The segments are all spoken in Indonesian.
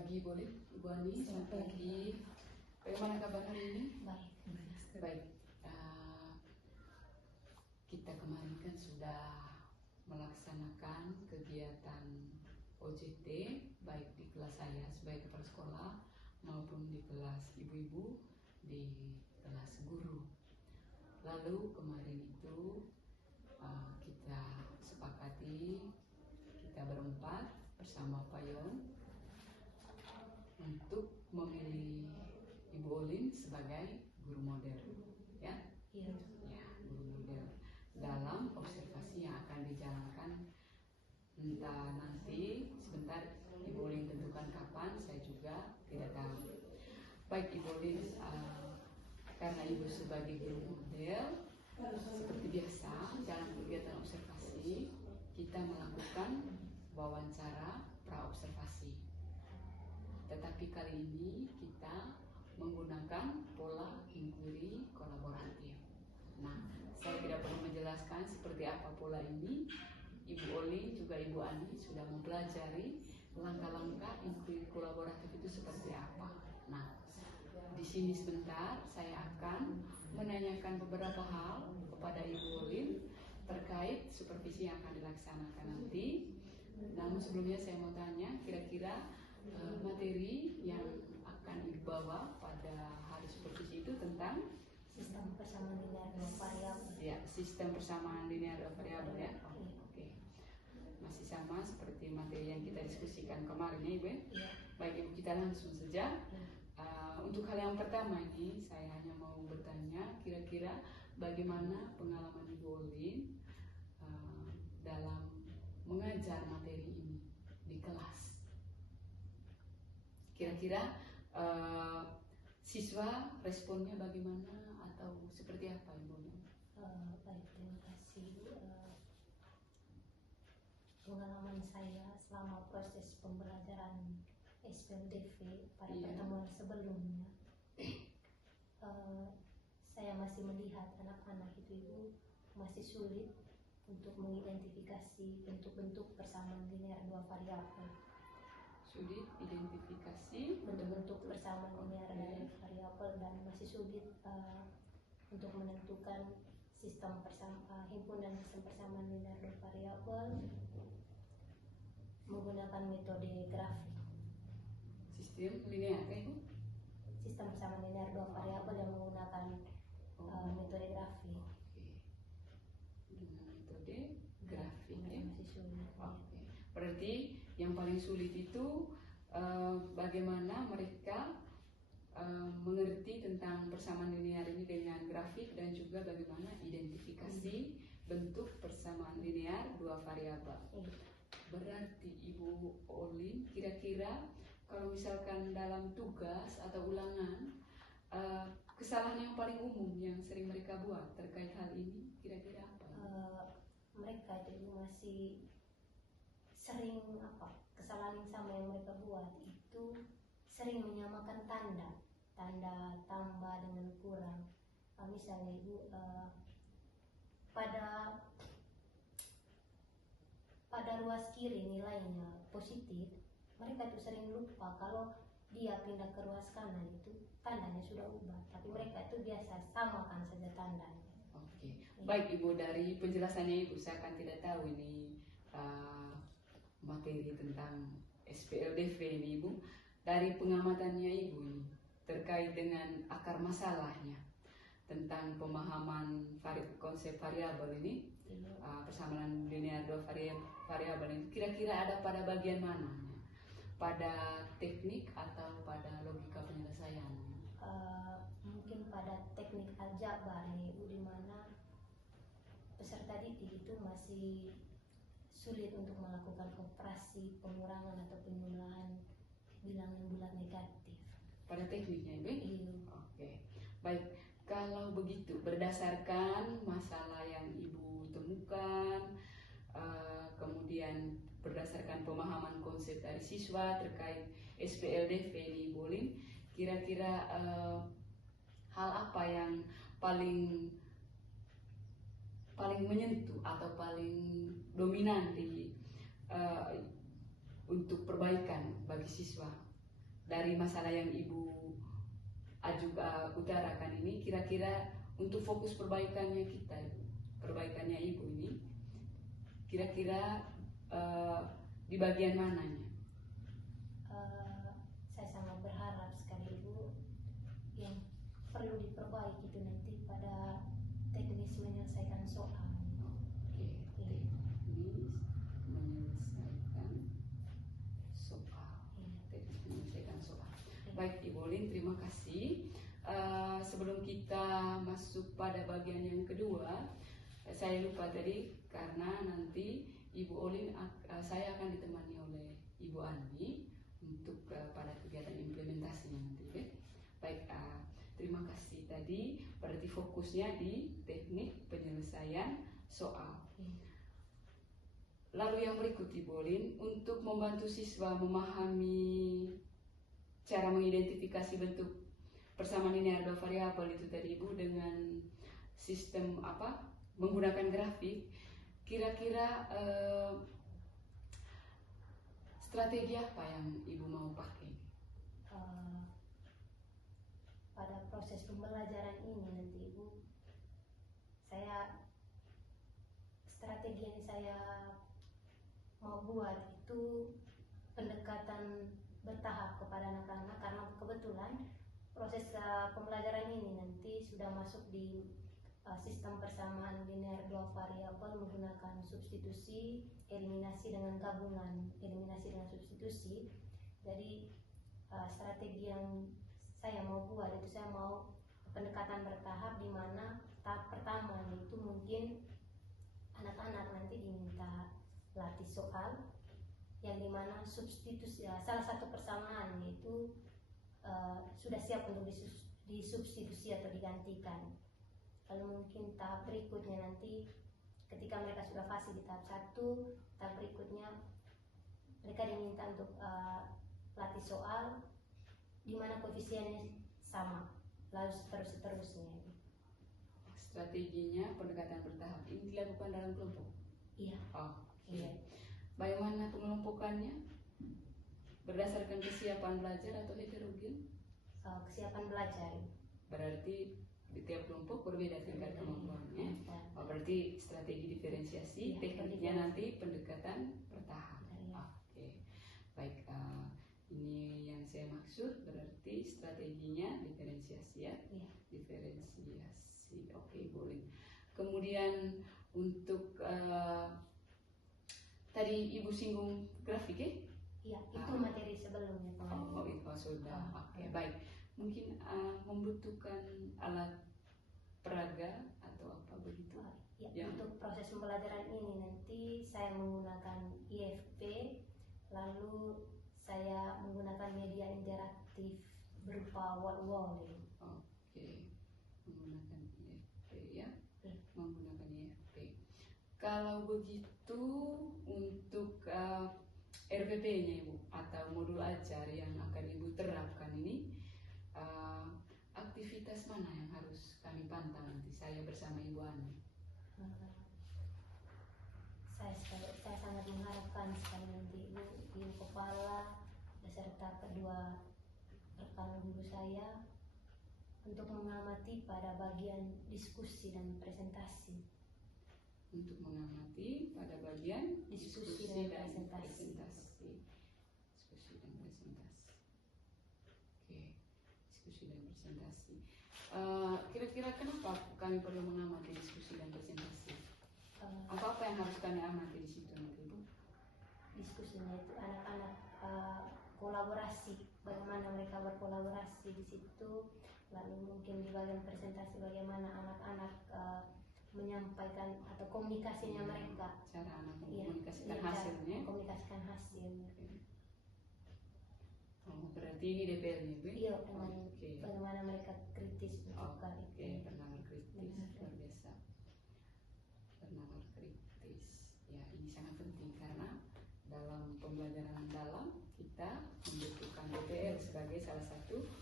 pagi, boleh Ibu Ani? Selamat pagi. Bagaimana kabar hari ini? Baik. Baik. Kita kemarin kan sudah melaksanakan kegiatan OJT baik di kelas saya sebagai kepala sekolah maupun di kelas ibu-ibu di kelas guru. Lalu kemarin itu kita sepakati, kita berempat bersama Pak Yon untuk memilih Ibu Olin sebagai guru model, ya? Iya. Ya, guru model dalam observasi yang akan dijalankan. Entah nanti sebentar Ibu Olin tentukan kapan, saya juga tidak tahu. Baik Ibu Olin, karena Ibu sebagai guru model, seperti biasa dalam kegiatan observasi kita melakukan wawancara pra-observasi. Tetapi kali ini kita menggunakan pola inquiry kolaboratif. Nah, saya tidak perlu menjelaskan seperti apa pola ini. Ibu Oli juga Ibu Ani sudah mempelajari langkah-langkah inquiry kolaboratif itu seperti apa. Nah, di sini sebentar saya akan menanyakan beberapa hal kepada Ibu Oli terkait supervisi yang akan dilaksanakan nanti. Namun sebelumnya saya mau tanya, kira-kira materi yang akan dibawa pada hari supervisi itu tentang Sistem persamaan linear dua variabel. ya, sistem persamaan linear dua variabel ya. Oke. Masih sama seperti materi yang kita diskusikan kemarin ya Ibu. Iya. Baik Ibu, kita langsung saja. Untuk hal yang pertama ini saya hanya mau bertanya, kira-kira bagaimana pengalaman Ibu Olin dalam mengajar materi ini di kelas. Kira-kira siswa responnya bagaimana atau seperti apa Ibu? Baik, terima kasih. Pengalaman saya selama proses pembelajaran SPLDV pada pertemuan sebelumnya, saya masih melihat anak-anak itu masih sulit untuk mengidentifikasi bentuk-bentuk persamaan linear dua variabel. Sulit identifikasi bentuk-bentuk persamaan linear dari variabel dan masih sulit untuk menentukan sistem himpunan sistem persamaan linear dua variabel menggunakan metode grafik. Sistem linear itu? Sistem persamaan linear dua variabel yang menggunakan metode grafik. Dengan metode grafik ya. Masih sulit. Oke. Berarti yang paling sulit itu bagaimana mereka mengerti tentang persamaan linear ini dengan grafik dan juga bagaimana identifikasi bentuk persamaan linear dua variabel. Berarti Ibu Olin kira-kira kalau misalkan dalam tugas atau ulangan kesalahan yang paling umum yang sering mereka buat terkait hal ini kira-kira apa? Mereka itu masih sering kesalahan yang sama yang mereka buat itu sering menyamakan tanda tambah dengan kurang. Misalnya Ibu pada ruas kiri nilainya positif, mereka itu sering lupa kalau dia pindah ke ruas kanan itu tandanya sudah ubah, tapi mereka itu biasa samakan saja tandanya. Oke. Baik Ibu, dari penjelasannya Ibu saya akan tidak tahu ini materi tentang SPLDV ini Ibu. Dari pengamatannya Ibu ini terkait dengan akar masalahnya tentang pemahaman konsep variabel ini, persamaan linear dua variabel ini kira-kira ada pada bagian mana? Pada teknik atau pada logika penyelesaian? Mungkin pada teknik aljabar nih Ibu, di mana peserta didik itu masih sulit untuk melakukan operasi pengurangan atau penjumlahan bilangan bulat negatif. Pada tekniknya Ibu? Iya. Oke. Baik, kalau begitu berdasarkan masalah yang Ibu temukan, kemudian berdasarkan pemahaman konsep dari siswa terkait SPLDV di Ibu Olin, kira-kira hal apa yang paling menyentuh atau paling dominan untuk perbaikan bagi siswa dari masalah yang Ibu utarakan ini, kira-kira untuk fokus perbaikannya kita, perbaikannya Ibu ini, kira-kira di bagian mananya? Saya sangat berharap sekali Ibu, yang perlu diperbaiki itu nanti pada teknis menyelesaikan soal. Oke, teknis menyelesaikan soal. Teknis menyelesaikan soal. Baik Ibu Olin, terima kasih. Sebelum kita masuk pada bagian yang kedua, saya lupa tadi karena nanti Ibu Olin, saya akan ditemani oleh Ibu Andi untuk pada kegiatan implementasinya nanti. Okay? Baik, terima kasih tadi. Berarti fokusnya di teknik penyelesaian soal. Lalu yang berikut Ibu Olin, untuk membantu siswa memahami cara mengidentifikasi bentuk persamaan linear dua variabel itu tadi Ibu dengan sistem menggunakan grafik, kira-kira strategi apa yang Ibu mau pakai? Pada proses pembelajaran ini nanti Ibu, strategi yang saya mau buat itu pendekatan bertahap kepada anak-anak, karena kebetulan proses pembelajaran ini nanti sudah masuk di sistem persamaan linear dua variabel menggunakan substitusi, eliminasi dengan gabungan, eliminasi dengan substitusi. Jadi strategi yang saya mau buat itu, saya mau pendekatan bertahap, di mana tahap pertama itu mungkin anak-anak nanti diminta latih soal yang dimana substitusi, salah satu persamaan itu sudah siap untuk disubstitusi atau digantikan. Lalu mungkin tahap berikutnya nanti ketika mereka sudah fasih di tahap 1, tahap berikutnya mereka diminta untuk latih soal di mana koefisiennya sama, lalu seterusnya. Strateginya pendekatan bertahap ini dilakukan dalam kelompok? Iya. Iya. Bagaimana pengelompokannya? Berdasarkan kesiapan belajar atau heterogen? Kesiapan belajar. Berarti di tiap kelompok berbeda tingkat kemampuannya. Berarti strategi diferensiasi, tekniknya nanti pendekatan bertahap. Oke. Baik, ini yang saya maksud, berarti strateginya diferensiasi ya. Diferensiasi. Oke, boleh. Kemudian untuk tadi Ibu singgung grafik ya? Iya, itu materi sebelumnya. Oh, itu sudah. Oke, baik. Mungkin membutuhkan alat peraga atau apa begitu? Ya, untuk proses pembelajaran ini nanti saya menggunakan IFP, lalu saya menggunakan media interaktif berupa wall. Oke, menggunakan IFP ya? Menggunakan IFP. Kalau begitu untuk RPP-nya Ibu atau modul ajar yang akan Ibu terapkan ini, aktivitas mana yang harus kami pantau nanti saya bersama Ibu Ani? Saya sangat mengharapkan sekali nanti Ibu Kepala beserta kedua rekan guru saya untuk mengamati pada bagian diskusi dan presentasi. Untuk mengamati pada bagian diskusi dan presentasi. Diskusi dan presentasi. Oke, diskusi dan presentasi. Kira-kira kenapa kami perlu mengamati diskusi dan presentasi? Apa yang harus kami amati di situ nanti Bu? Diskusinya itu anak-anak kolaborasi, bagaimana mereka berkolaborasi di situ. Lalu mungkin di bagian presentasi bagaimana anak-anak menyampaikan atau komunikasinya mereka, cara anak mengkomunikasikan hasilnya. Komunikasikan hasil. Berarti ini DPR-nya Bu? Iya, bagaimana mereka kritis bertukar. Bernalar kritis, luar biasa. Bernalar kritis. Ya, ini sangat penting karena dalam pembelajaran mendalam kita membutuhkan DPR sebagai salah satu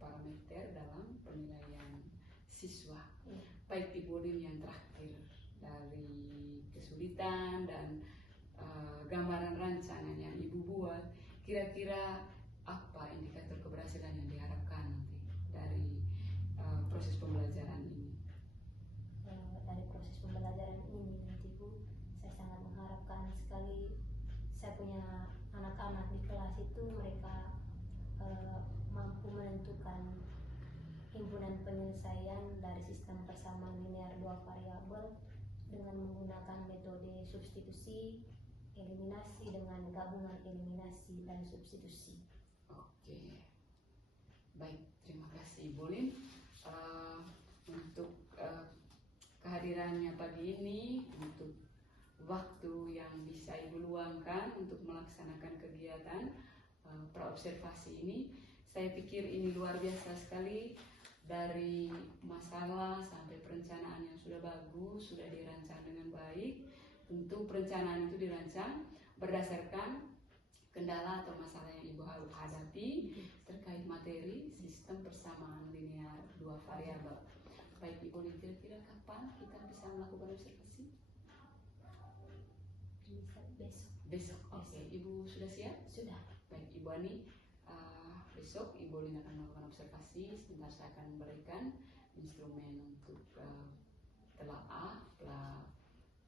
parameter dalam penilaian siswa. Baik Ibu Olin, yang terakhir dari kesulitan dan gambaran rancangan yang Ibu buat, kira-kira apa indikator keberhasilan yang diharapkan nanti dari proses pembelajaran ini? Dari proses pembelajaran ini nanti Bu, saya sangat mengharapkan sekali saya punya anak-anak di kelas itu mereka mampu menentukan himpunan penyelesaian dari sistem persamaan linear dua variabel dengan menggunakan metode substitusi, eliminasi dengan gabungan eliminasi dan substitusi. Oke, baik, terima kasih Ibu Lin untuk kehadirannya pagi ini, untuk waktu yang bisa Ibu luangkan untuk melaksanakan kegiatan praobservasi ini. Saya pikir ini luar biasa sekali, dari masalah sampai perencanaan yang sudah bagus, sudah dirancang dengan baik. Tentu perencanaan itu dirancang berdasarkan kendala atau masalah yang Ibu hadapi terkait materi sistem persamaan linear dua variabel. Baik Ibu Lin, kira-kira kapan kita bisa melakukan observasi? Besok. Oke, Ibu sudah siap? Sudah. Baik Ibu Ani, besok Ibu Lin akan melakukan observasi. Sebentar saya akan memberikan instrumen untuk telaah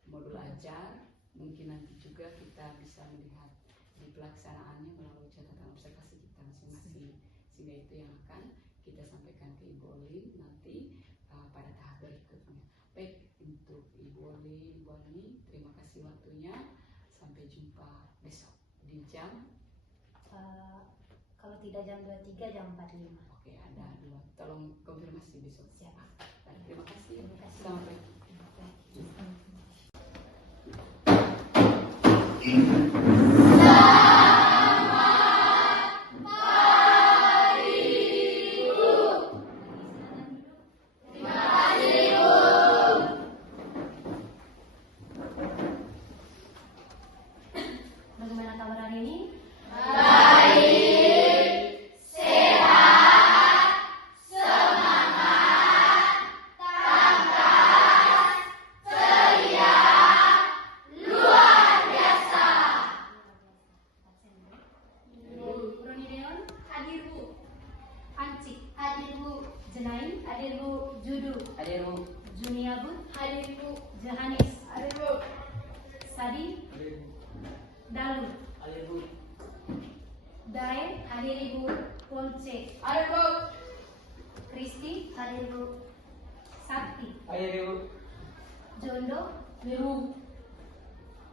modul ajar. Mungkin nanti juga kita bisa melihat di pelaksanaannya melalui catatan observasi kita masing-masing, sehingga itu yang akan kita sampaikan ke Ibu Lin nanti pada tahap berikutnya. Baik, untuk Ibu Lin, Ibu Ani, terima kasih waktunya. Sampai jumpa besok di jam kalau tidak jam 23, jam 45. Oke, ada dua. Tolong konfirmasi besok. Siap. Baik, terima kasih. Terima kasih. Sampai. Bagaimana kabar hari ini?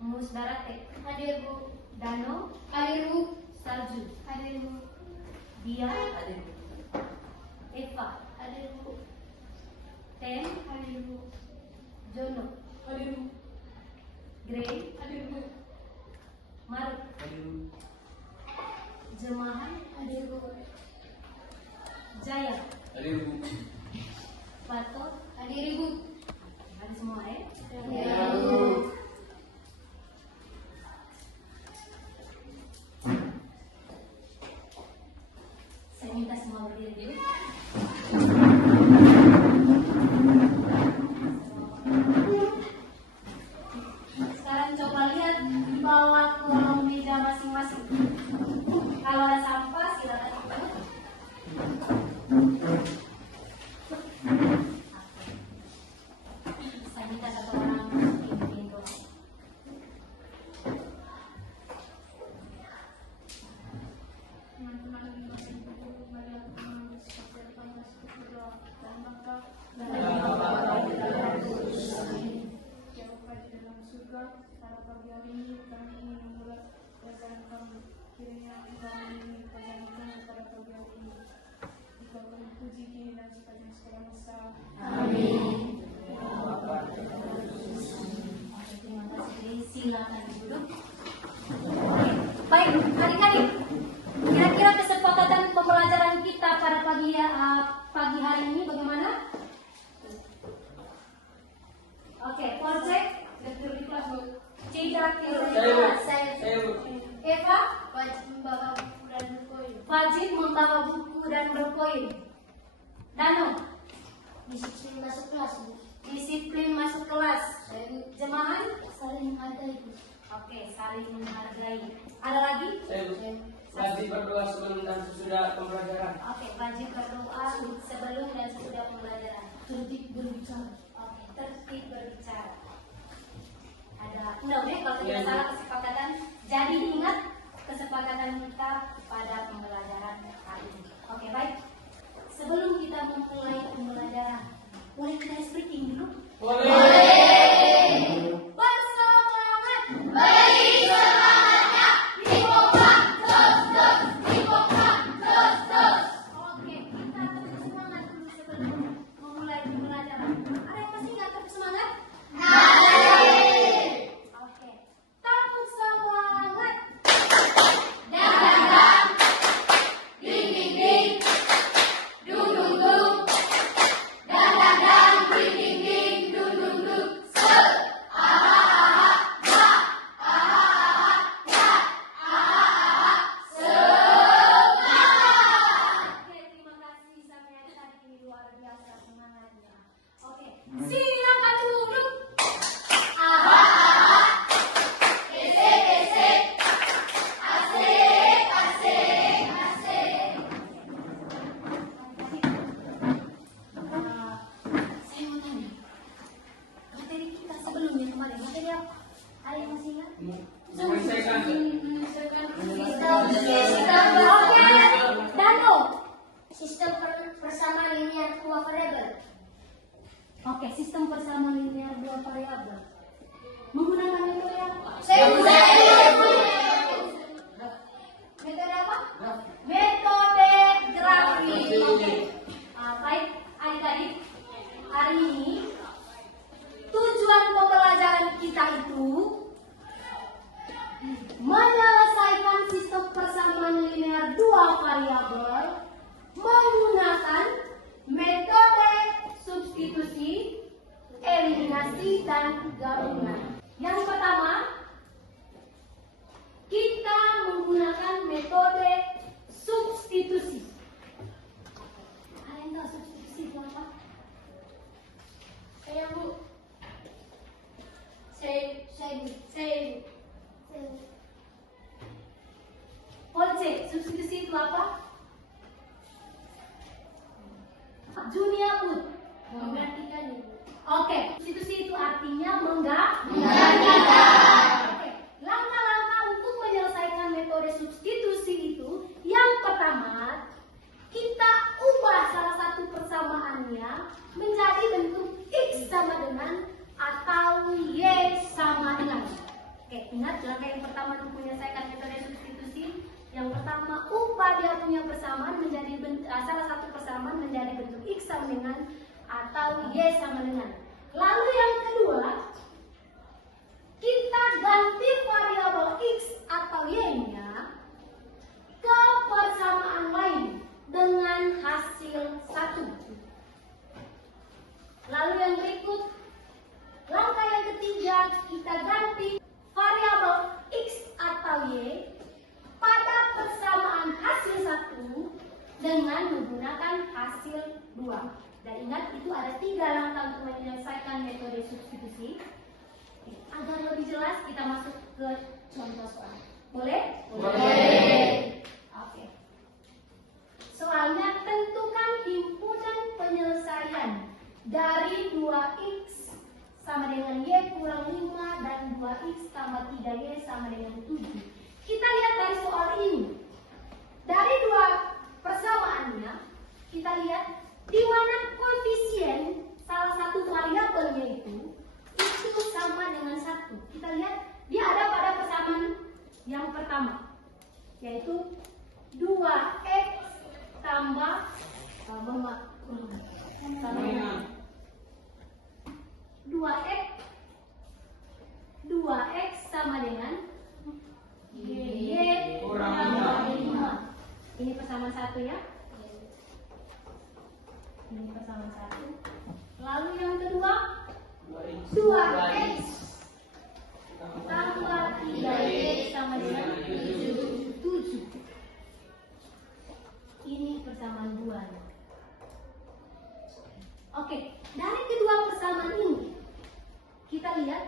Musdarate hadir Bu. Dano hadir Bu. Salju hadir Bu. Dia hadir Bu. Eva hadir Bu. Ten hadir Bu. Jono hadir Bu. Grey hadir Bu. Maruk hadir Bu. Jemahan hadir Bu. Jaya hadir Bu. Pato hadir Bu. Hadir semua ya? Ya Bu. Saya minta semua berdiri dulu. Sekarang coba lihat di bawah kolom meja masing-masing. Kalau ada sampah silakan dipungut. Saya minta satu orang pintu. Silakan duduk. Baik, adik-adik. Kira-kira kesepakatan pembelajaran kita pada pagi hari ini bagaimana? Oke, project direktur di kelas Bu. Tidak di kelas. Eva wajib membawa buku dan berkoin. Wajib membawa buku dan berkoin. Dano disiplin masuk kelas Bu. Disiplin masuk kelas. Jemahan saling menghargai Bu. Oke, saling menghargai. Ada lagi? Wajib berdoa sebelum dan sesudah pembelajaran. Oke, wajib berdoa sebelum dan sesudah pembelajaran. Tertib berbicara. Oke, tertib berbicara. Ada, udah kalau tidak salah kesepakatan. Jadi ingat kesepakatan kita pada pembelajaran kali ini. Oke, baik. Sebelum kita memulai pembelajaran, boleh kita speaking dulu? Boleh. Bersemangat. Beri semangatnya, Hipokrat, terus, Hipokrat, terus. Oke, kita tepuk semangat dulu sebelum memulai pembelajaran. Ada yang masih nggak tepuk semangat? Oke, tepuk semangat. Dadang, ding ding ding, dung dung dung. Dadang, ding ding ding, dung dung dung. Se, aha aha, ha, aha aha, ya, aha aha, semangat. Oke, terima kasih sampai tadi ini luar biasa semangatnya. Oke, silakan duduk. Aha aha, gesek gesek, asik asik asik. Saya mau tanya, materi kita sebelumnya kemarin materi apa? Ada yang masih ingat? Menyelesaikan. Oke, Dano. Sistem persamaan linear dua variabel. Oke, sistem persamaan linear dua variabel. Menggunakan metode apa? Metode apa? Metode grafik. Oke. Baik, adik-adik. Hari ini tujuan pembelajaran kita itu menyelesaikan sistem persamaan linear dua variabel menggunakan metode substitusi, eliminasi, dan gabungan. Yang pertama, kita menggunakan metode substitusi. Ada yang tahu substitusi itu apa? Saya Bu. Polce, substitusi itu apa? Junia put. Menggantikan Ibu. Oke, substitusi itu artinya menggantikan. Oke, langkah-langkah untuk menyelesaikan metode substitusi itu, yang pertama, kita ubah salah satu persamaannya menjadi bentuk X sama dengan atau Y sama dengan. Oke, ingat langkah yang pertama untuk menyelesaikan metode substitusi. Yang pertama, ubah dia punya persamaan menjadi salah satu persamaan menjadi bentuk X sama dengan atau Y sama dengan. Lalu yang kedua, kita ganti variabel X atau Y-nya ke persamaan lain dengan hasil 1. Lalu yang berikut, langkah yang ketiga, kita ganti variabel X atau Y pada persamaan hasil 1 dengan menggunakan hasil 2. Dan ingat, itu ada 3 langkah untuk menyelesaikan metode substitusi. Agar lebih jelas, kita masuk ke contoh soal. Boleh? Boleh. Oke. Soalnya, tentukan himpunan penyelesaian dari 2x sama dengan Y kurang 5 dan 2x tambah 3Y sama dengan 7. Kita lihat dari soal ini. Dari dua persamaannya, kita lihat di mana koefisien salah satu variabelnya itu sama dengan 1. Kita lihat dia ada pada persamaan yang pertama, yaitu 2x tambah 2x sama dengan Y Kurang tambah 5. 5. Ini persamaan 1 ya. Ini persamaan 1. Lalu yang kedua, 2x tambah 3y sama dengan 7. Ini persamaan 2. Oke, dari kedua persamaan ini kita lihat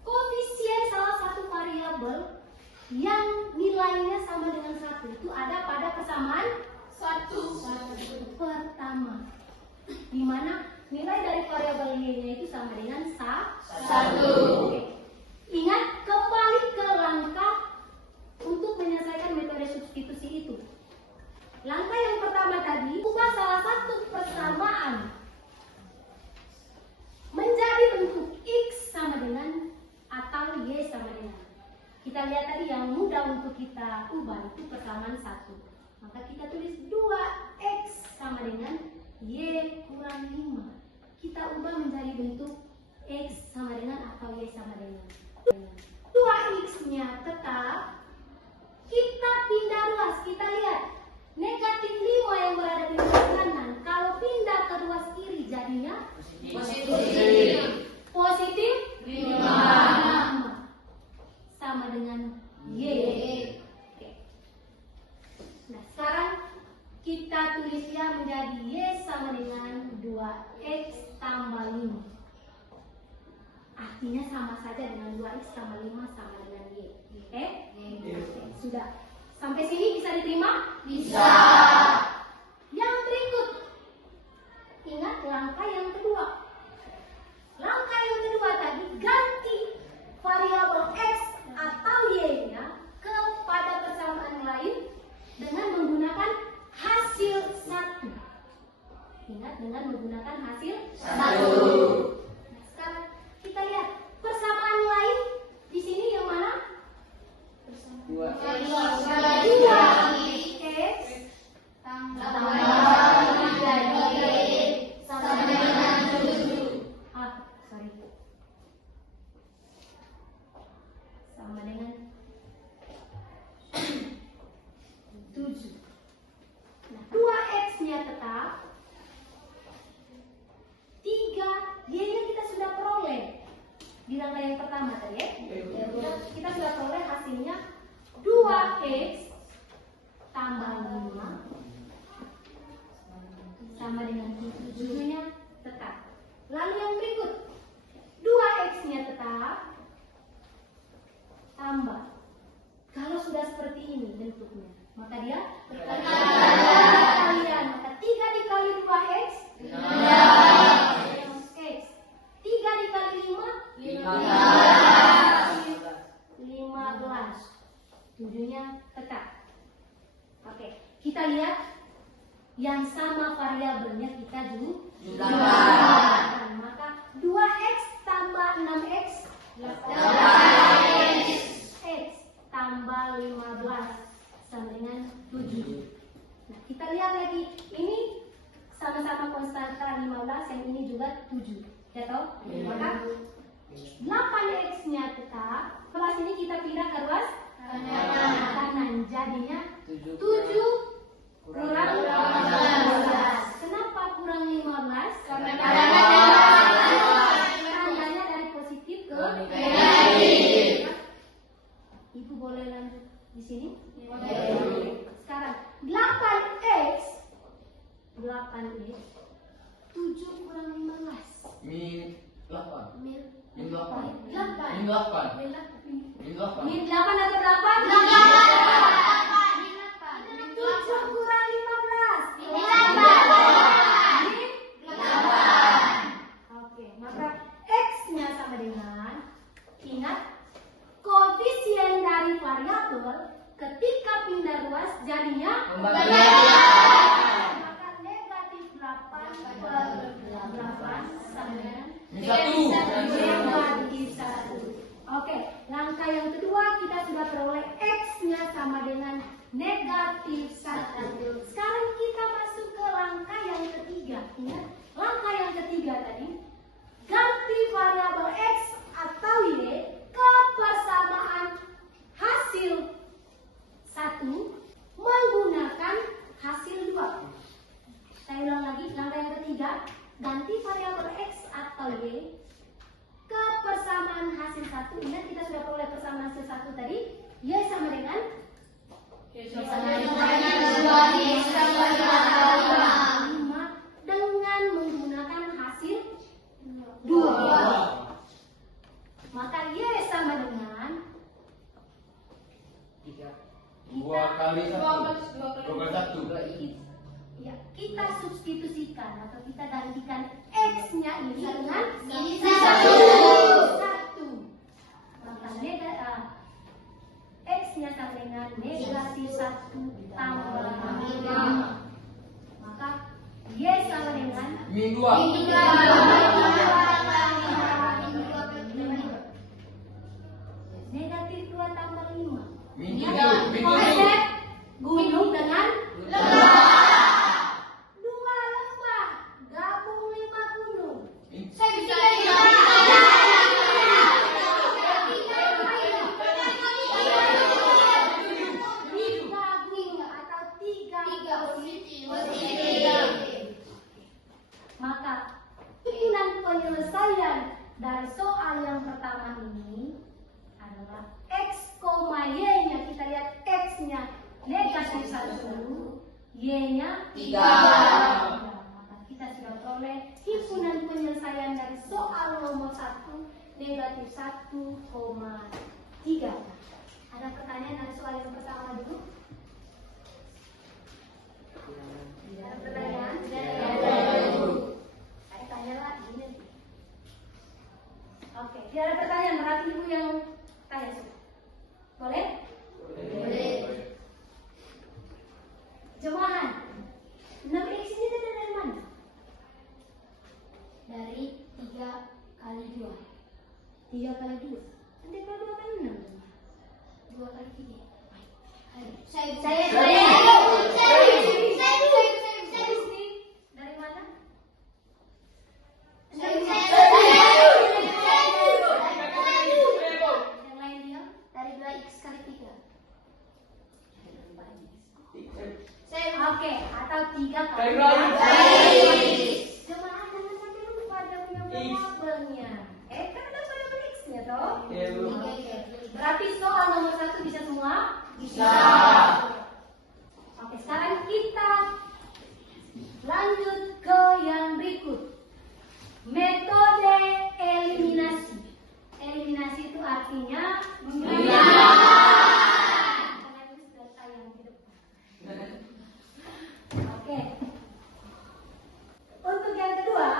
koefisien salah satu variabel yang nilai nilainya sama dengan 1 itu ada pada persamaan 1. pertama, di mana nilai dari variabel y-nya itu sama dengan 1. Oke. Ingat, kembali ke langkah untuk menyelesaikan metode substitusi itu. Langkah yang pertama tadi, ubah salah satu persamaan menjadi bentuk x sama dengan atau y sama dengan. Kita lihat tadi yang mudah untuk kita ubah itu persamaan 1. Maka kita tulis 2x sama dengan y kurang 5. Kita ubah menjadi bentuk x sama dengan atau y sama dengan. 2x-nya tetap, kita pindah ruas. Kita lihat negatif 5 yang berada di ruas kanan, kalau pindah ke ruas kiri jadinya positif 5 sama dengan y. Oke. Nah, sekarang kita tulisnya menjadi y sama dengan 2x tambah 5. Artinya sama saja dengan 2x tambah 5 sama dengan y. Oke? Sudah. Sampai sini bisa diterima? Bisa. Yang berikut, ingat langkah yang kedua. Langkah yang kedua tadi, ganti variabel x atau y-nya kepada persamaan lain dengan menggunakan hasil 1. Ingat, dengan menggunakan hasil 1. Nah, sekarang kita lihat persamaan lain di sini yang mana? 2x 2x tambah menjadi sama dengan 7. Sorry. Sama dengan 7. Nah, 2x-nya tetap. 3 y-nya kita sudah peroleh di langkah yang pertama tadi ya. Kita sudah peroleh hasilnya 2x tambah 5 sama dengan 7-nya tetap. Lalu yang berikut, 2x-nya tetap tambah. Kalau sudah seperti ini bentuknya, maka dia perkalian. Maka 3 dikali 2x 6x. 3 dikali 5 15. 7-nya tetap. Oke, kita lihat yang sama variabelnya kita jumlahkan. Maka 2x tambah 6x 8x tambah 15 sama dengan 7. Nah, kita lihat lagi, ini sama-sama konstanta 15, yang ini juga 7. Ya toh? Maka 8x-nya tetap. Kelas ini kita pindah ke ruas kanan. Jadinya 7 kurang 15. Kenapa kurang 15? Karena tandanya dari positif ke negatif. Ibu boleh lanjut di sini? Sekarang 8x 7 kurang 15. Min 8. Min Min 8. 8. Min 8. Min 8. Min 8. Min 8 atau 8? 7 kurang 15. Min 8. Oke, maka x-nya sama dengan, ingat, koefisien dari variabel ketika pindah ruas jadinya Pembagian. maka negatif 8 per 8 sama dengan Min 1. negatif 1. Oke, langkah yang kedua kita sudah peroleh x-nya sama dengan negatif 1. Sekarang kita masuk ke langkah yang ketiga. Ingat, langkah yang ketiga tadi, ganti variabel x atau y ke persamaan hasil 1 menggunakan hasil 2. Saya ulang lagi, langkah yang ketiga, ganti variabel x atau y ke persamaan hasil 1. Ingat, kita sudah peroleh persamaan hasil 1 tadi, y sama dengan 5 dengan menggunakan hasil 2. Maka y sama dengan 3. 2 kali 1. 2 kali 1. Ya, kita substitusikan atau kita gantikan X-nya ini dengan Ini satu. Maka X-nya sama dengan negatif 1 tambah 5. Maka Y sama dengan Min 2. negatif 2 tambah 5. Min 7. Min 7. Konsep gunung dengan lembah. 2 lembah gabung 5 gunung. Saya bisa Tiga gunung atau tiga posisi. Maka himpunan penyelesaian dari soal yang pertama ini adalah X, Y-nya. Kita lihat X-nya negatif 1, Y-nya 3. Maka kita sudah peroleh himpunan penyelesaian dari soal nomor 1 negatif 1,3. Ada pertanyaan dari soal yang pertama dulu? Ada pertanyaan? Saya tanya lagi. Oke, tidak ada pertanyaan. Berarti ibu yang tanya semua. Boleh? Jemaah, 6X ini dari mana? Dari 3 kali 2. 3 kali 2. Nanti kalau 2 kali 6. 2 kali 3. Saya dari mana? Yang lain dia dari 2X kali 3. Oke, atau 3 kali 2. Jemaah jangan sampai lupa ada punya variabelnya. Kan ada variabel X-nya toh? Berarti soal nomor 1 bisa semua? Bisa. Oke, sekarang kita lanjut ke yang berikut. Metode eliminasi. Eliminasi itu artinya karena itu sudah tayang di depan. Oke. Untuk yang kedua,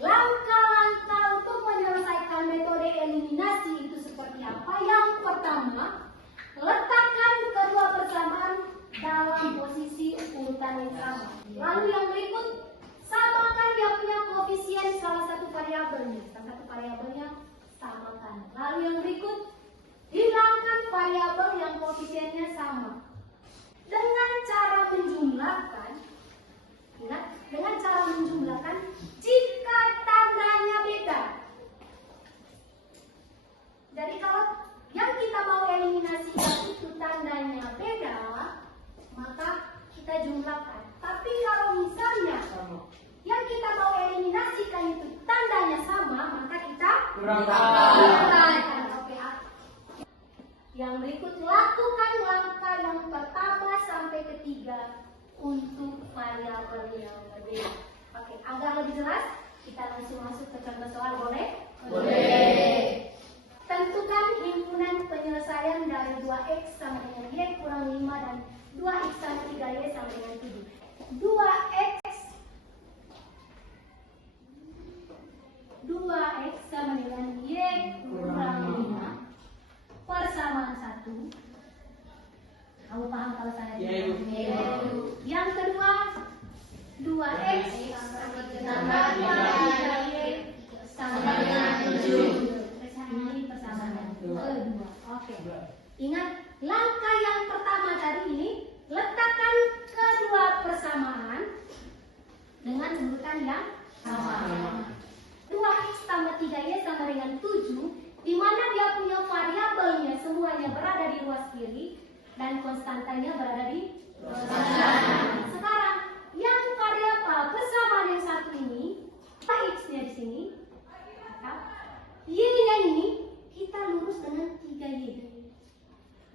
langkah-langkah untuk menyelesaikan metode eliminasi itu seperti apa? Yang pertama, letakkan kedua persamaan dalam posisi urutan yang sama. Lalu yang berikut, samakan dia punya koefisien salah satu variabelnya. Salah satu variabelnya samakan. Lalu yang berikut, hilangkan variabel yang koefisiennya sama. Dengan cara menjumlahkan, ingat, dengan cara menjumlahkan jika tandanya beda. Jadi kalau yang kita mau eliminasikan itu tandanya beda, maka kita jumlahkan. Tapi kalau misalnya yang kita mau eliminasikan itu tandanya sama, maka kita kurangkan. Oke. Yang berikut, lakukan langkah yang pertama sampai ketiga untuk variabel yang berbeda. Oke, agar lebih jelas, kita langsung masuk ke contoh soal, boleh? Boleh. Tentukan himpunan penyelesaian dari 2X sama dengan Y kurang 5 dan 2X sama 3Y sama dengan 7. 2X sama dengan Y kurang 5 persamaan 1. Kamu paham kalau saya Yang kedua, 2X sama dengan 3Y sama dengan 7. Ini persamaan kedua. Oke. Ingat, langkah yang pertama tadi ini, letakkan kedua persamaan dengan urutan yang sama. 2X tambah 3Y sama dengan 7, di mana dia punya variabelnya semuanya berada di ruas kiri dan konstantanya berada di ruas kanan. Sekarang yang variabel persamaan yang satu ini, X-nya di sini, Y-nya ini kita lurus dengan 3Y.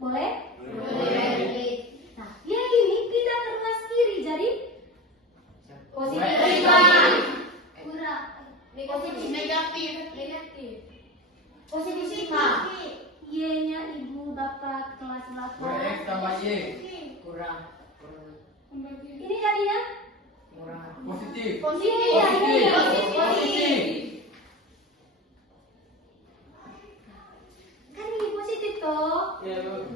Boleh? Boleh. Nah, Y ini pindah ke ruas kiri jadi positif. Negatif. Positif. Y-nya ibu bapak kelas 8. 2X tambah Y. Kurang. Ini jadinya Positif. positif. Kan ini positif toh.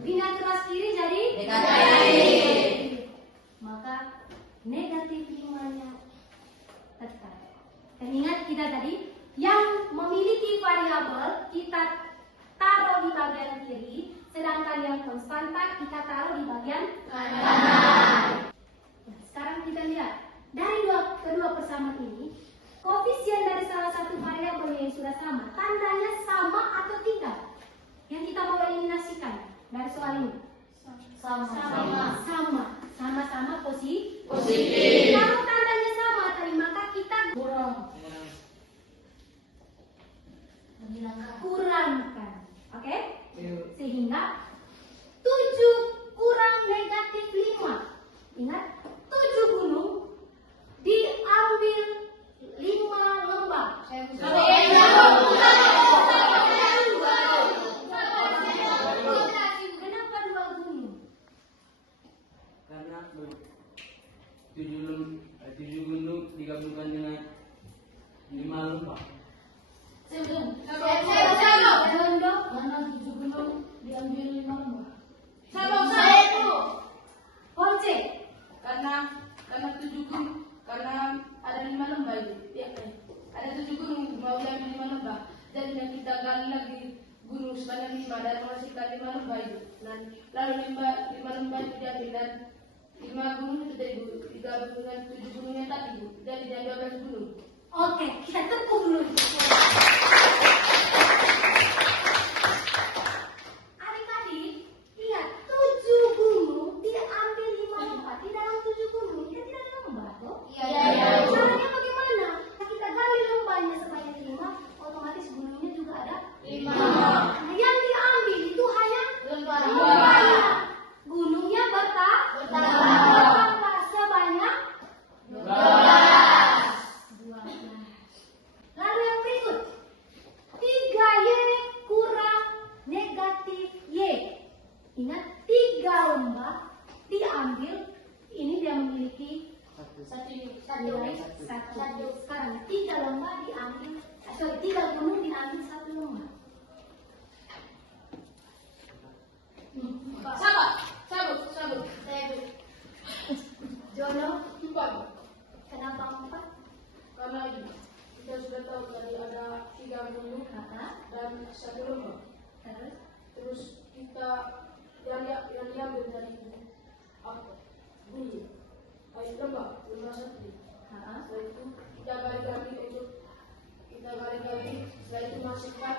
Pindah keras kiri jadi negatif. Maka negatif 5-nya tetap. Dan ingat kita tadi yang memiliki variabel kita taruh di bagian kiri, sedangkan yang konstanta kita taruh di bagian kanan. Nah, sekarang kita lihat dari kedua persamaan ini, koefisien dari salah satu variabel yang sudah sama, tandanya sama atau tidak? Yang kita mau eliminasikan dari soal ini. Sama-sama positif. Kalau tandanya sama tadi, maka kita kurangkan. Oke? Sehingga 7 kurang negatif 5. Ingat, 7 gunung diambil 5 lembah. Kenapa 2 gunung? Karena 7 gunung digabungkan dengan 5 lembah. Condong. Karena 7 gunung diambil 5 lembah. Ponce. Karena 7 gunung, karena ada 5 lembah itu. Ya, ada 7 gunung mau diambil 5 lembah. Jadi kita gali lagi gunung sebanyak 5 dan menghasilkan 5 lembah itu. Dan lalu 5 lembah itu diambil dan 5 gunung itu jadi digabung dengan 7 gunung yang tadi, jadi 12 gunung. Oke, kita tepuk dulu. Adik-adik, lihat 7 gunung diambil 5 lembah. Di dalam 7 gunung kita tidak ada lembah toh? Iya. Caranya bagaimana? Kita gali lembahnya sebanyak 5, otomatis gunungnya juga ada 5. Nah, yang diambil itu hanya lembahnya. Gunungnya bertambah sebanyak 12. Lalu yang berikut, 3Y kurang negatif Y. Ingat, 3 lembah diambil, ini dia memiliki nilai 1. Sekarang 3 lembah diambil, 3 gunung diambil 1 lembah. Sabut. Jono, 4. kenapa 4? Karena kita sudah tahu tadi ada 3 gunung dan 1 lembah. Terus kita yang diambil dari gunung, lembah 1. Setelah itu kita balik lagi, setelah itu masukkan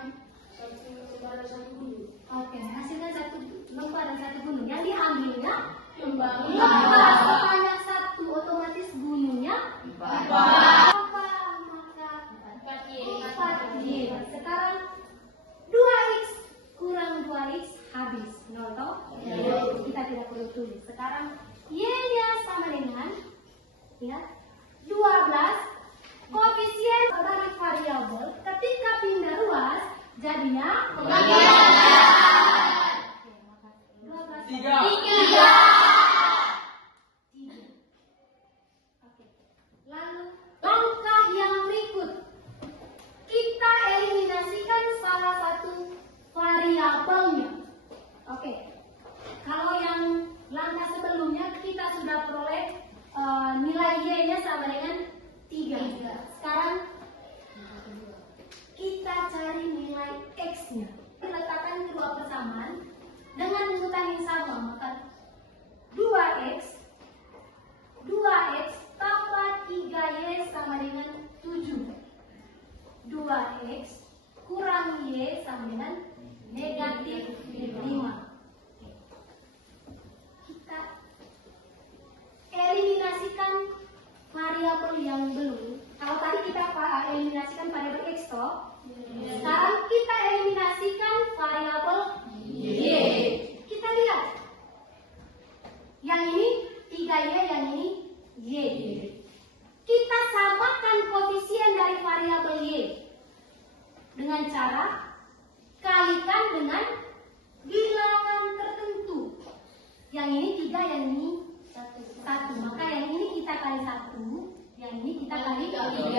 sebanyak 1 gunung. Oke, hasilkan 1 lembah dan 1 gunung. Yang diambilnya Lembah. sebanyak 1, otomatis gunungnya 4. Maka 4Y. Sekarang 2X kurang 2X habis 0 toh? Kita tidak perlu tulis. Sekarang Y-nya sama dengan ya 12. Koefisien dari variabel ketika pindah ruas jadinya pembagian. Oke, maka 12 3. Oke. Lalu langkah yang berikut, kita eliminasikan salah satu variabelnya. Oke. Kalau yang langkah sebelumnya kita sudah peroleh nilai Y-nya sama dengan 3. Sekarang kita cari nilai X-nya. Letakkan kedua persamaan dengan urutan yang sama, maka 2X tambah 3Y sama dengan 7. 2X kurang Y sama dengan negatif 5. Kita eliminasikan variabel yang belum. Kalau tadi kita eliminasikan variabel X toh, sekarang kita eliminasikan variabel Y. Kita lihat, yang ini 3Y, yang ini Y. Kita samakan koefisien dari variabel Y dengan cara kalikan dengan bilangan tertentu. Yang ini 3, yang ini kita kali 3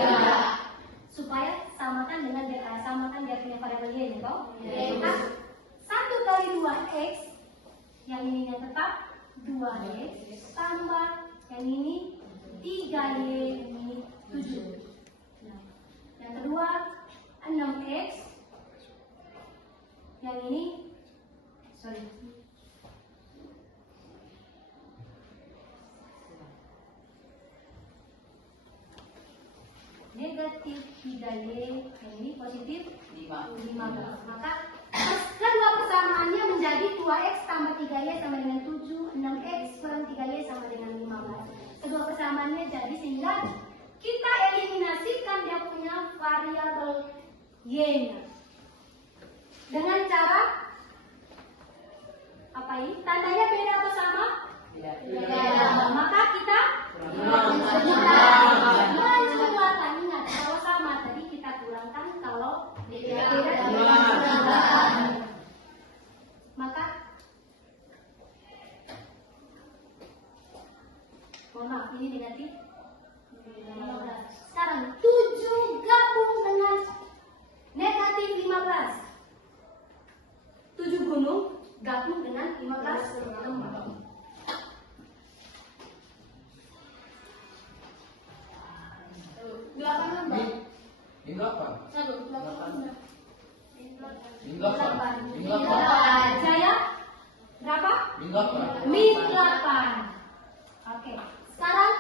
supaya samakan dengan samakan dia punya variabel y, ya toh? Maka 1 kali 2x yang ininya tetap 2x tambah yang ini 3y, yang ini 7. Nah, yang kedua 6x yang ini negatif 3y, yang ini positif 15. Maka kedua persamaannya menjadi 2x tambah 3y sama dengan 7, 6x kurang 3y sama dengan 15. Kedua persamaannya jadi, sehingga kita eliminasikan dia punya variabel y-nya dengan cara apa ini? Tandanya beda atau sama? Beda. Maka kita menjumlahkan. Ingat, kalau sama tadi kita kurangkan, kalau beda maka mohon maaf, ini negatif 15. Sekarang 7 gabung dengan negatif 15. 7 gunung gabung dengan 15 lembah. Saya berapa? Min 8. Oke. Sekarang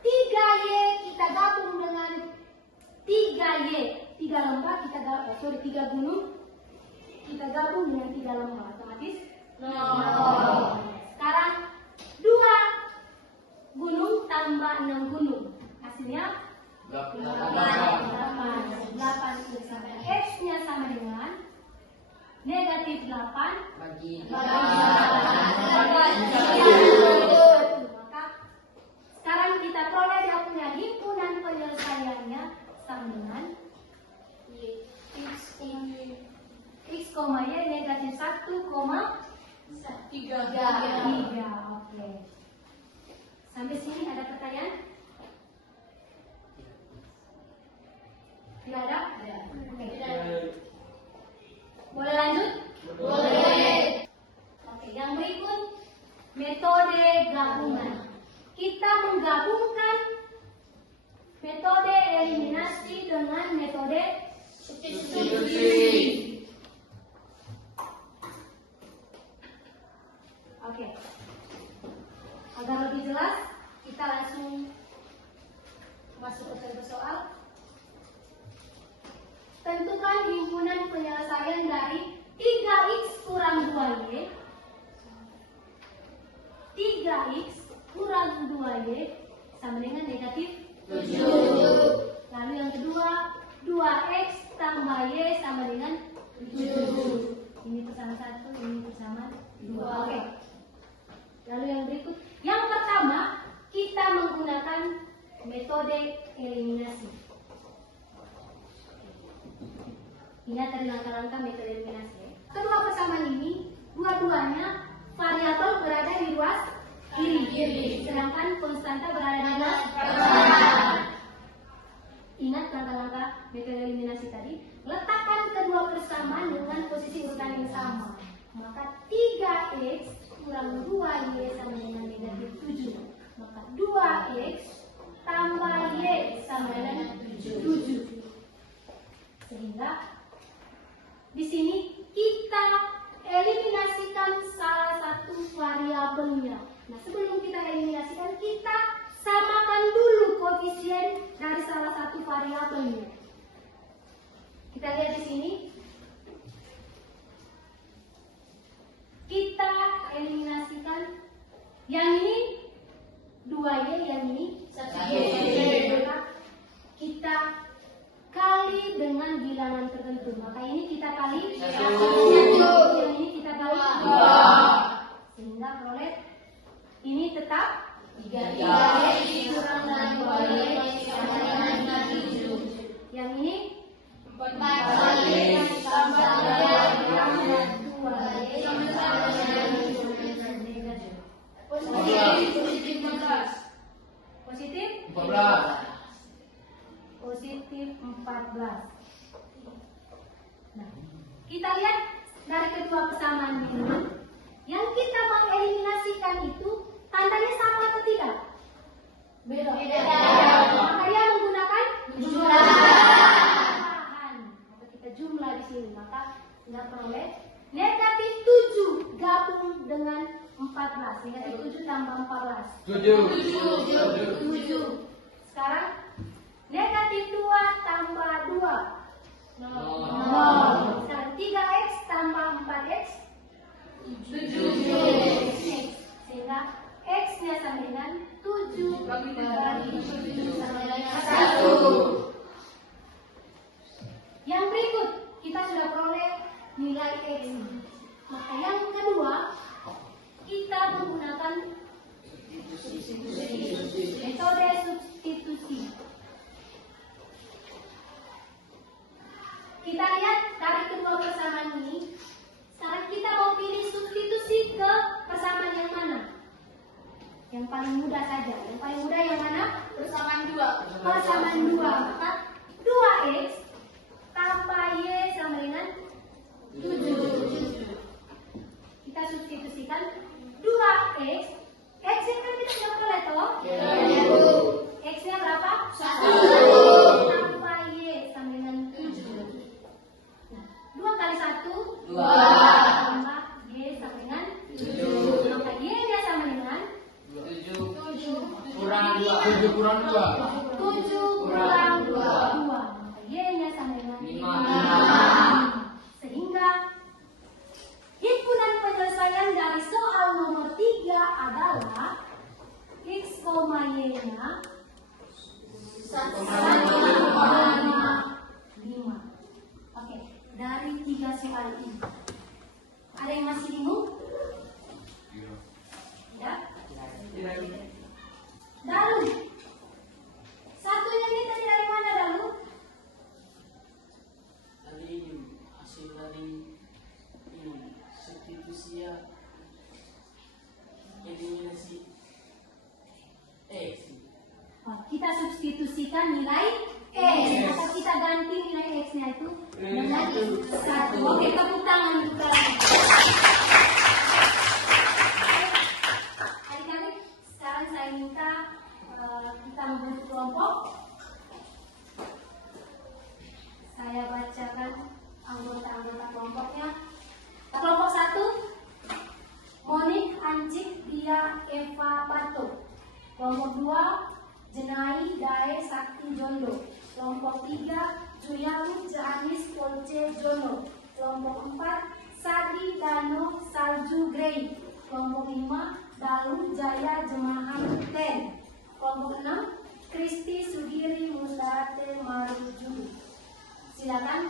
3y kita gabung dengan 3y. 3 lembah kita gabung, 3 gunung kita gabung dengan 3 lembah, otomatis 0. Sekarang 2 gunung tambah 6 gunung, hasilnya 8. 8 sama x-nya sama dengan negatif 8 bagi 1. Maka sekarang kita peroleh yang punya himpunan penyelesaiannya sama dengan x, y negatif 1,3. Oke. Sampai sini ada pertanyaan? Tidak ada? Oke. Boleh lanjut? Boleh. Oke, yang berikut metode gabungan. Kita menggabungkan metode eliminasi dengan metode substitusi. Oke. Agar lebih jelas, kita langsung masuk ke soal. Tentukan himpunan penyelesaian dari 3x kurang 2y. 3x kurang 2y sama dengan negatif 7. Lalu yang kedua, 2x tambah y sama dengan 7. Ini bersama 1, ini bersama 2. Oke. Lalu yang berikut, yang pertama kita menggunakan metode eliminasi. Ingat dari langkah-langkah metode eliminasi. Kedua persamaan ini, dua-duanya variabel berada di ruas kiri, sedangkan konstanta berada di ruas kanan. Ingat langkah-langkah metode eliminasi tadi. Letakkan kedua persamaan dengan posisi urutan yang sama. Maka 3x kurang 2y sama dengan negatif 7. Maka 2x tambah y sama dengan 7. Sehingga di sini kita eliminasikan salah satu variabelnya. Nah, sebelum kita eliminasikan, kita samakan dulu koefisien dari salah satu variabelnya. Kita lihat di sini. Kita eliminasikan yang ini 2y, yang ini 1y. Maka kita kali dengan bilangan tertentu. Maka ini kita kali 1, yang ini kita kali 2. Sehingga peroleh ini tetap 3y kurang 2y sama dengan 7. Yang ini 4y tambah 2y sama dengan 2y sama dengan negatif. Positif 14. Positif 14. 14. Nah, kita lihat dari kedua persamaan ini. Yang kita mengeliminasikan itu tandanya sama atau tidak? Beda. Maka dia menggunakan jumlahan. Maka kita jumlah di sini, maka tidak peroleh. Negatif 7 gabung dengan 14. Negatif 7 tambah 14. 7. Sekarang negatif 2 tambah 2. 0. Sekarang 3x tambah 4x 7. Sehingga x-nya sama dengan 7 bagi 7 sama dengan 1. Yang berikut kita sudah peroleh nilai x. Maka yang kedua kita menggunakan metode substitusi. Kita lihat dari kedua persamaan ini. Sekarang kita mau pilih substitusi ke persamaan yang mana? Yang paling mudah saja. Yang paling mudah yang mana? Persamaan 2. Persamaan 2. Maka 2x tambah y sama dengan 7. Kita substitusikan 2x. X-nya kan kita sudah peroleh toh? X-nya berapa? 1. Tambah y sama dengan 7. Nah, 2 kali 1 2. Tambah y sama dengan 7. Maka y-nya sama dengan 7 kurang 2. 7 kurang 2. 7 kurang 2. Maka y-nya sama dengan 5. Sehingga himpunan penyelesaian dari soal nomor 3 adalah x, y-nya 1,5. Oke, dari 3 soal ini. Ada yang masih bingung? Tidak? Dalu. Satunya ini tadi dari mana, Dalu? Dari hasil dari ini substitusi ya eliminasi x. Kita substitusikan nilai x. Atau kita ganti nilai x-nya itu menjadi 1. Oke, tepuk tangan untuk kalian. Adik-adik, sekarang saya minta kita membentuk kelompok. Saya bacakan anggota-anggota kelompoknya. Kelompok 1, Monik, Anjik, Dia, Eva, Bato. Kelompok 2, Jenai, Dae, Sakti, Jondo. Kelompok 3, Juliani, Janis, Polce, Jono. Kelompok 4, Sadi, Dano, Salju, Grey. Kelompok 5, Dalu, Jaya, Jemaah, Ten. Kelompok 6, Kristi, Sugiri, Mustarate, Maruju. Silakan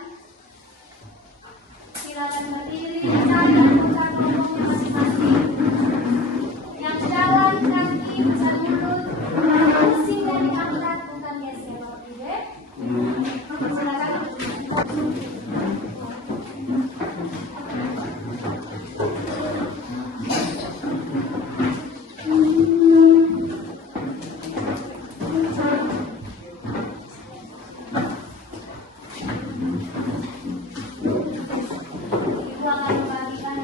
berdiri, saya buka kelompoknya masing-masing. Yang jalan kaki bisa lurus, kursi dan diangkat bukan geser. Oke? Silakan. Ibu akan membagikan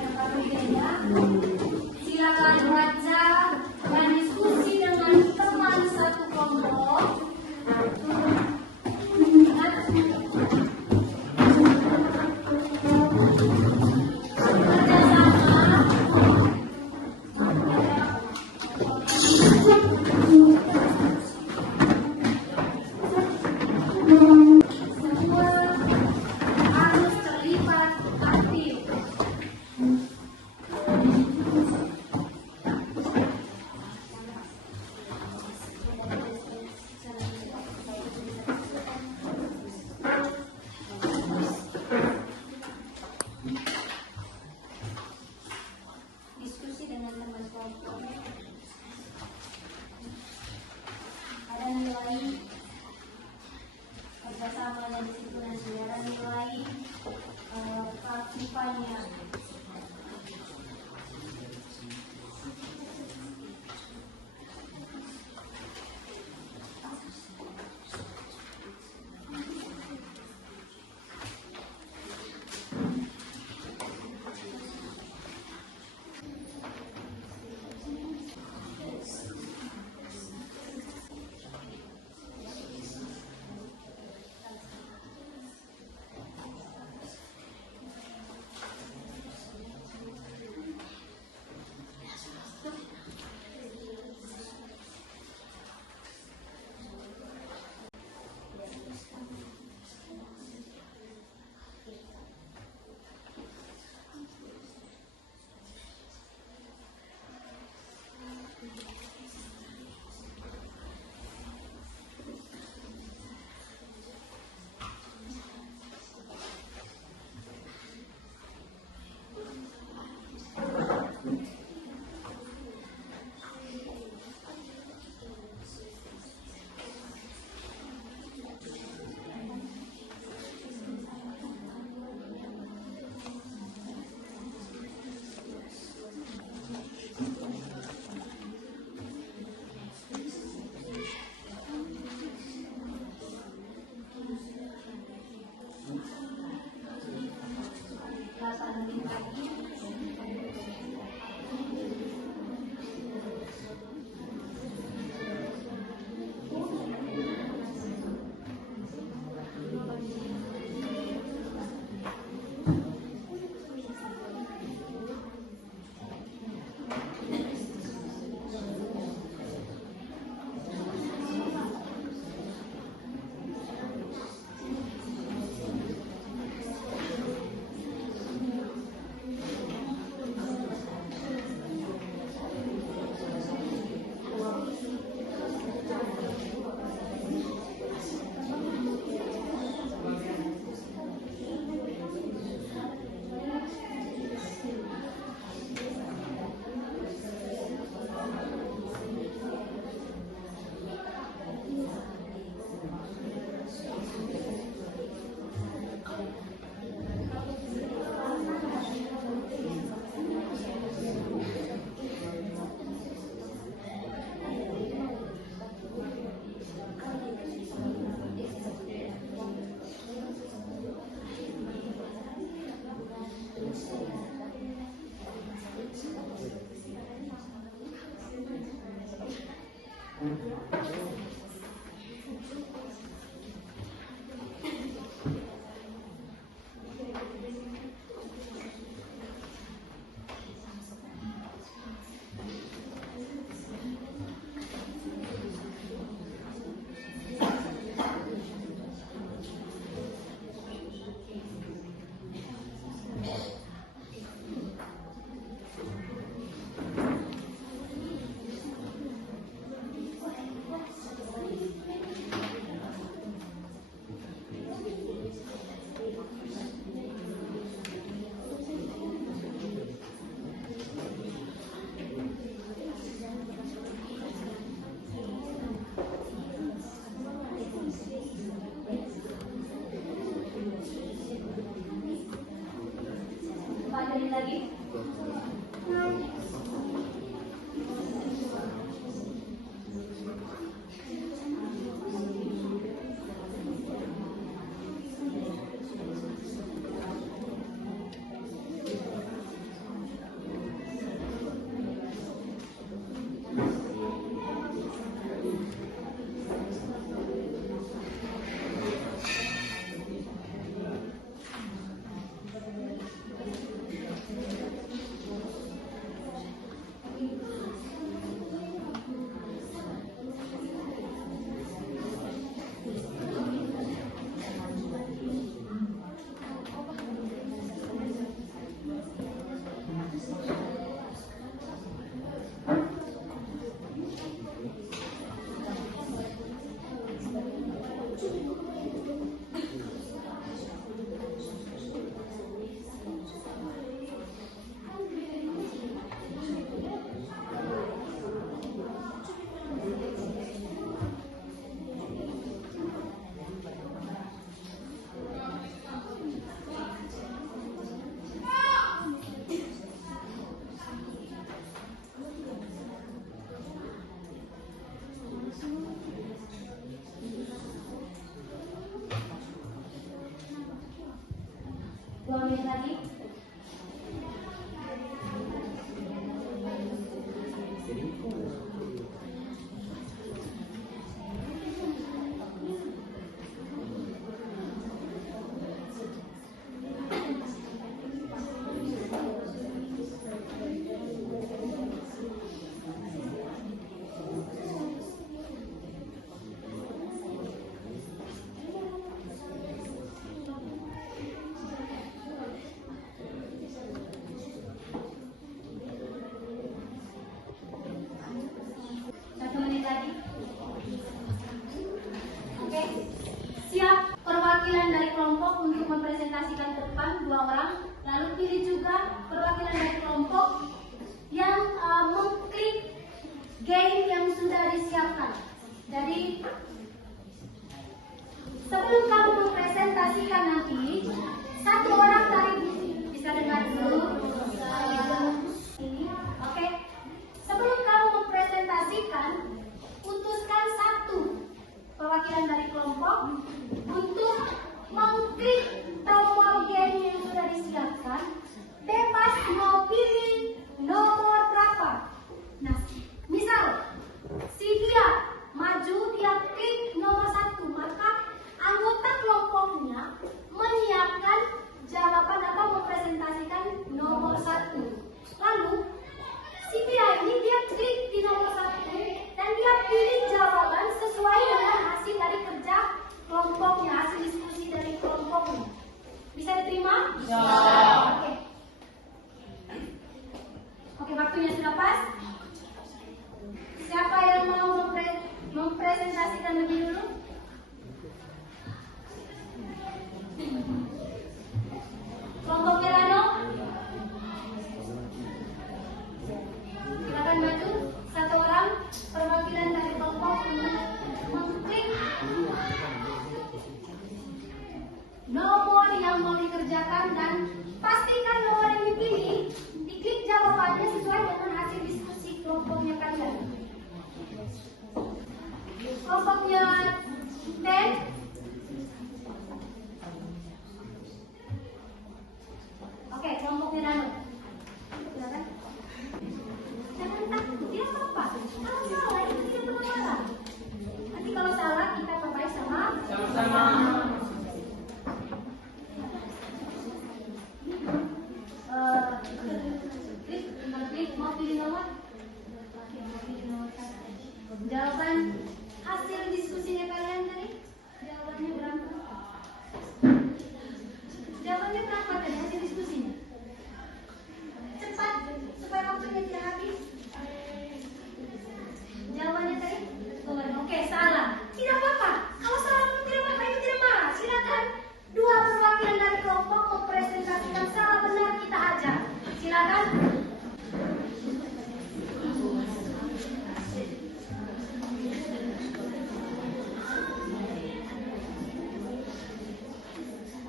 menit lagi. Oke, siap perwakilan dari kelompok untuk mempresentasikan ke depan 2 orang. Lalu pilih juga perwakilan dari kelompok yang mengklik game yang sudah disiapkan. Jadi sebelum kamu mempresentasikan nanti, 1 orang dari bisa dengar dulu. Ini, oke. Sebelum kamu mempresentasikan, putuskan 1 perwakilan dari kelompok untuk mengklik tombol game yang sudah disiapkan. Bebas mau pilih nomor berapa. Nah, misal si dia maju, dia klik nomor 1, maka anggota kelompoknya menyiapkan jawaban atau mempresentasikan nomor 1. Lalu si dia ini dia klik di nomor 1 dan dia pilih jawaban sesuai dengan hasil dari kerja kelompoknya, hasil diskusi dari kelompoknya. Bisa diterima? Ya. Oke. Oke, waktunya sudah pas. Siapa yang mau mempresentasikan lebih dulu? Kelompok Milano? Silakan maju. 1 orang perwakilan dari kelompok untuk mengklik nomor yang mau dikerjakan dan pastikan nomor yang dipilih diklik jawabannya sesuai dengan hasil diskusi kelompoknya kalian. Kelompoknya Ten. Oke, kelompok Milano. Silakan. Jangan takut, tidak apa-apa. Kalau salah itu tidak bermasalah. Nanti kalau salah kita perbaiki sama-sama. Klik, mau pilih nomor? Oke, mau pilih nomor 1. Jawaban hasil diskusinya kalian tadi? Jawabannya berapa? Jawabannya berapa tadi hasil diskusinya? Cepat supaya waktunya tidak habis. Jawabannya tadi? Oke, salah. Tidak apa-apa. Kalau salah pun tidak apa-apa, itu tidak marah. Silakan 2 perwakilan dari kelompok mempresentasikan salah benar kita ajar. Silakan.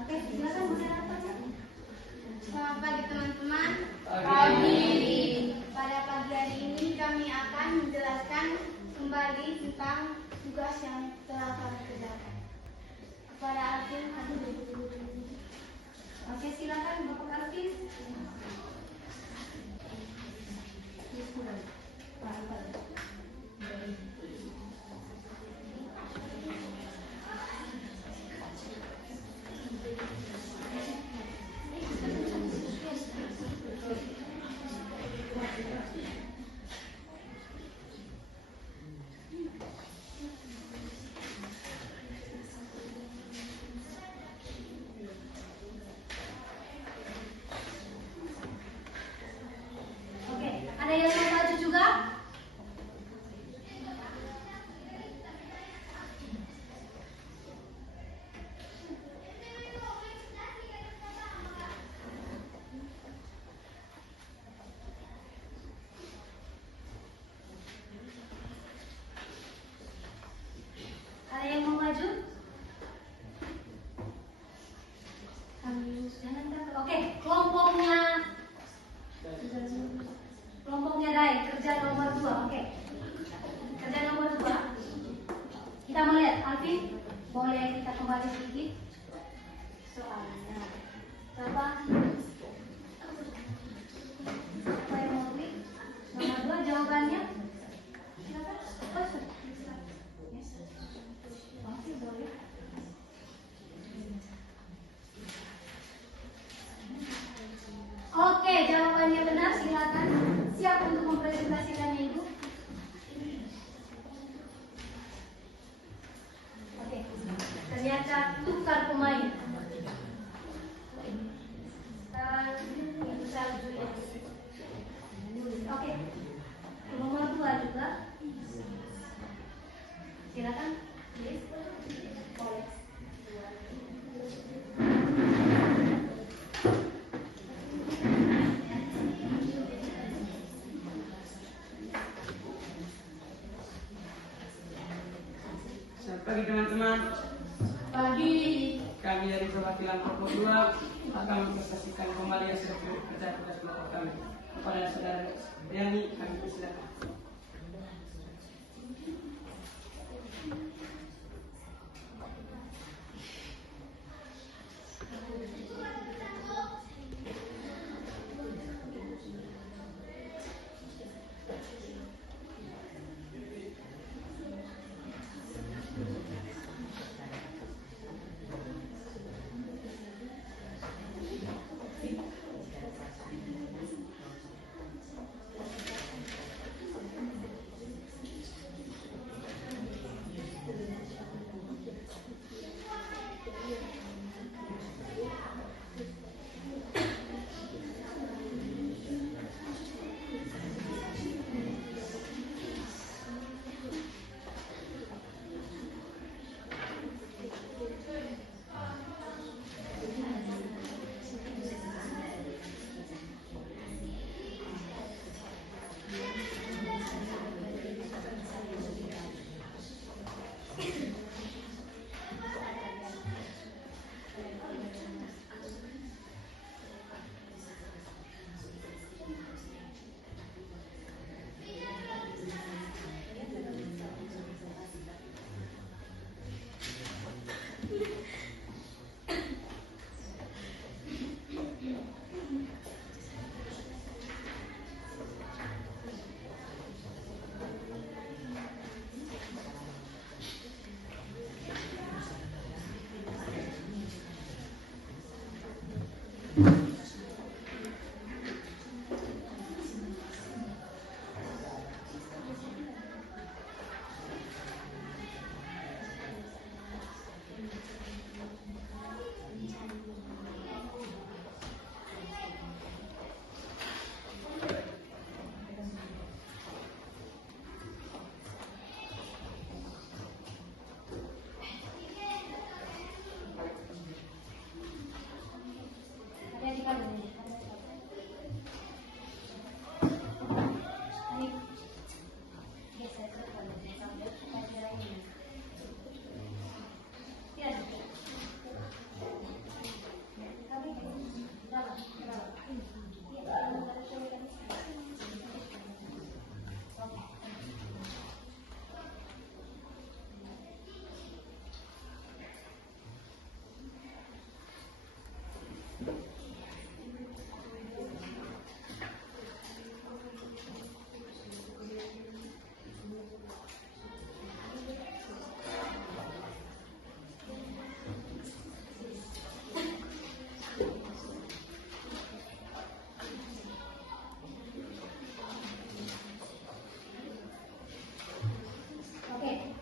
Oke, silakan masyarakat. Selamat pagi teman-teman. Pagi. Pada pagi hari ini kami akan menjelaskan kembali tentang tugas yang telah kami kerjakan. Kepada Alvin, Oke, silakan Bapak Alvin. Oke, ada yang mau maju juga? Ada yang mau maju? Oke, kelompoknya Dai, kerja nomor 2. Oke, kerja nomor 2. Kita melihat, Alvin, boleh kita kembali sedikit soalnya. Berapa? Pagi teman-teman. Pagi. Kami dari perwakilan kelompok 2 akan mempresentasikan kembali hasil kerja tugas kelompok kami. Kepada saudara Yani, kami persilakan.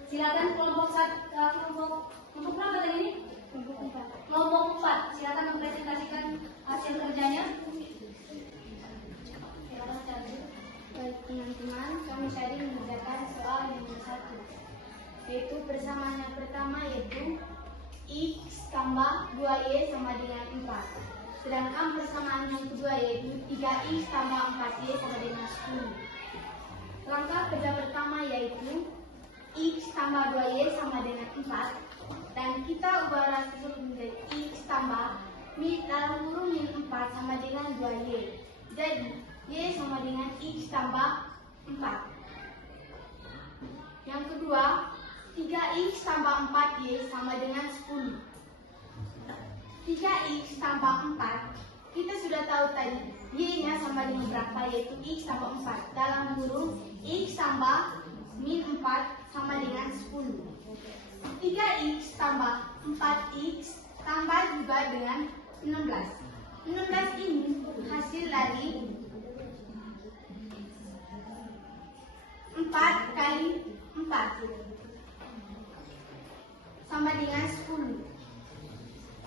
Silakan kelompok berapa tadi ini? Kelompok 4. Silakan mempresentasikan hasil kerjanya. Silakan cari. Baik teman-teman, kami tadi mengerjakan soal nomor 1, yaitu persamaan yang pertama yaitu X tambah 2Y sama dengan 4. Sedangkan persamaan yang kedua yaitu 3X tambah 4Y sama dengan 10. Langkah kerja pertama yaitu X tambah 2Y sama dengan 4, dan kita ubah rasio menjadi X tambah dalam kurung min 4 sama dengan 2Y. Jadi Y sama dengan X tambah 4. Yang kedua, 3X tambah 4Y sama dengan 10. 3X tambah 4, kita sudah tahu tadi Y-nya sama dengan berapa, yaitu X tambah 4. Dalam kurung X tambah min 4 sama dengan 10. 3X tambah 4X tambah juga dengan 16. 16 ini hasil dari 4 kali 4 sama dengan 10.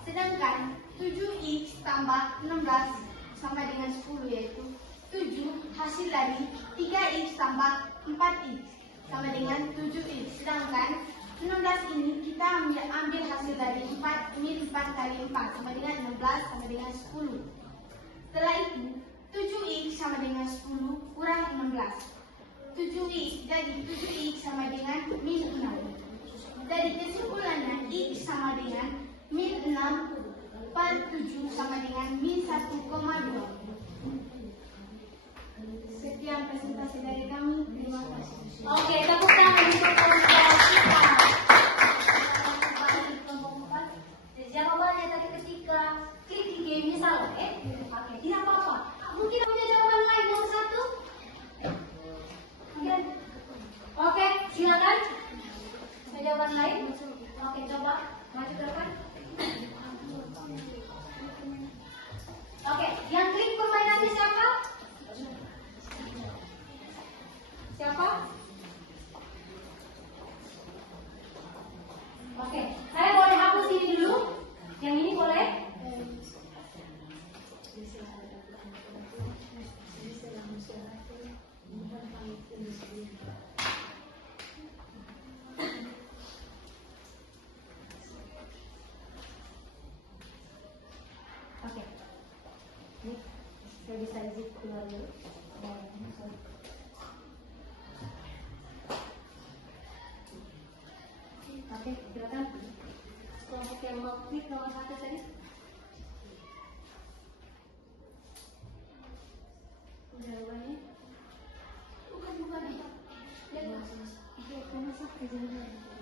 Sedangkan 7X tambah 16 sama dengan 10 yaitu 7 hasil dari 3X tambah 4X sama dengan 7X. Sedangkan 16 ini kita ambil hasil dari 4 kali 4 sama dengan 16 sama dengan 10. Setelah itu 7X sama dengan 10 kurang 16. 7X, jadi 7X sama dengan min 6. Jadi kesimpulannya X sama dengan min 6 per 7 sama dengan min 1,2. Sekian presentasi dari kami. Terima kasih. Oke, tepuk tangan untuk kelompok kita. Kelompok 4. Jawabannya tadi ketika klik di game-nya salah, Oke, tidak apa-apa. Mungkin punya jawaban lain nomor 1? Oke, silakan. Ada jawaban lain? Oke, coba maju ke depan. Oke, yang klik permainannya siapa? Siapa? Oke, saya boleh hapus ini dulu. Yang ini boleh? Oke. Ini saya bisa zip keluar dulu. Oke, silakan. Kelompok yang mau klik nomor 1 tadi. Jawabannya? Bukan.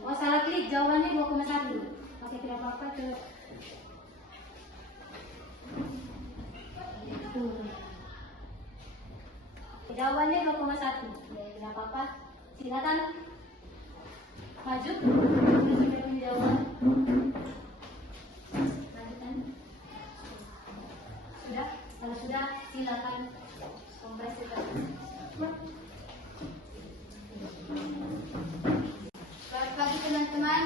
Oh, salah klik. Jawabannya 2,1. Oke, tidak apa-apa. Jawabannya 2,1. Tidak apa-apa. Silakan. Maju. Sudah punya jawaban. Lanjutkan. Sudah? Kalau sudah, silakan kompresikan. Selamat pagi teman-teman.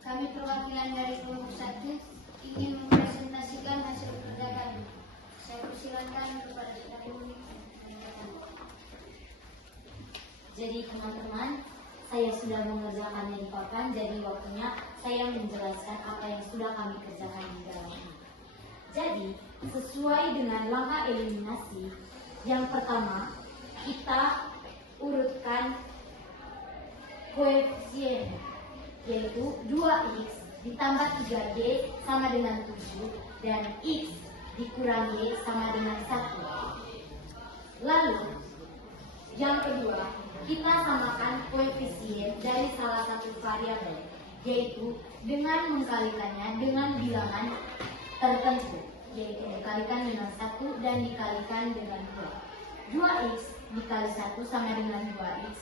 Kami perwakilan dari kelompok 1 ingin mempresentasikan hasil kerja kami. Saya persilakan kepada saudara. Jadi teman-teman, saya sudah mengerjakannya di papan, jadi waktunya saya menjelaskan apa yang sudah kami kerjakan di dalamnya. Jadi, sesuai dengan langkah eliminasi, yang pertama, kita urutkan koefisien, yaitu 2x ditambah 3y sama dengan 7, dan x dikurang y sama dengan 1. Lalu, yang kedua, kita samakan koefisien dari salah satu variabel, yaitu dengan mengkalikannya dengan bilangan tertentu, yaitu dikalikan dengan 1 dan dikalikan dengan 2. 2x dikali 1 sama dengan 2x,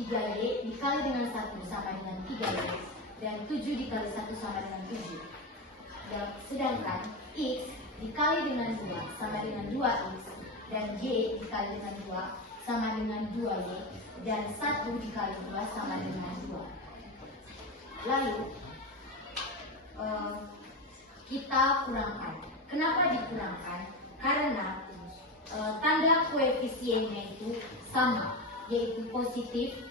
3y dikali dengan 1 sama dengan 3y, dan 7 dikali 1 sama dengan 7. Dan sedangkan x dikali dengan 2 sama dengan 2x, dan y dikali dengan 2 sama dengan 2y, dan 1 dikali 2 sama dengan 2. Lalu kita kurangkan. Kenapa dikurangkan? Karena tanda koefisiennya itu sama, yaitu positif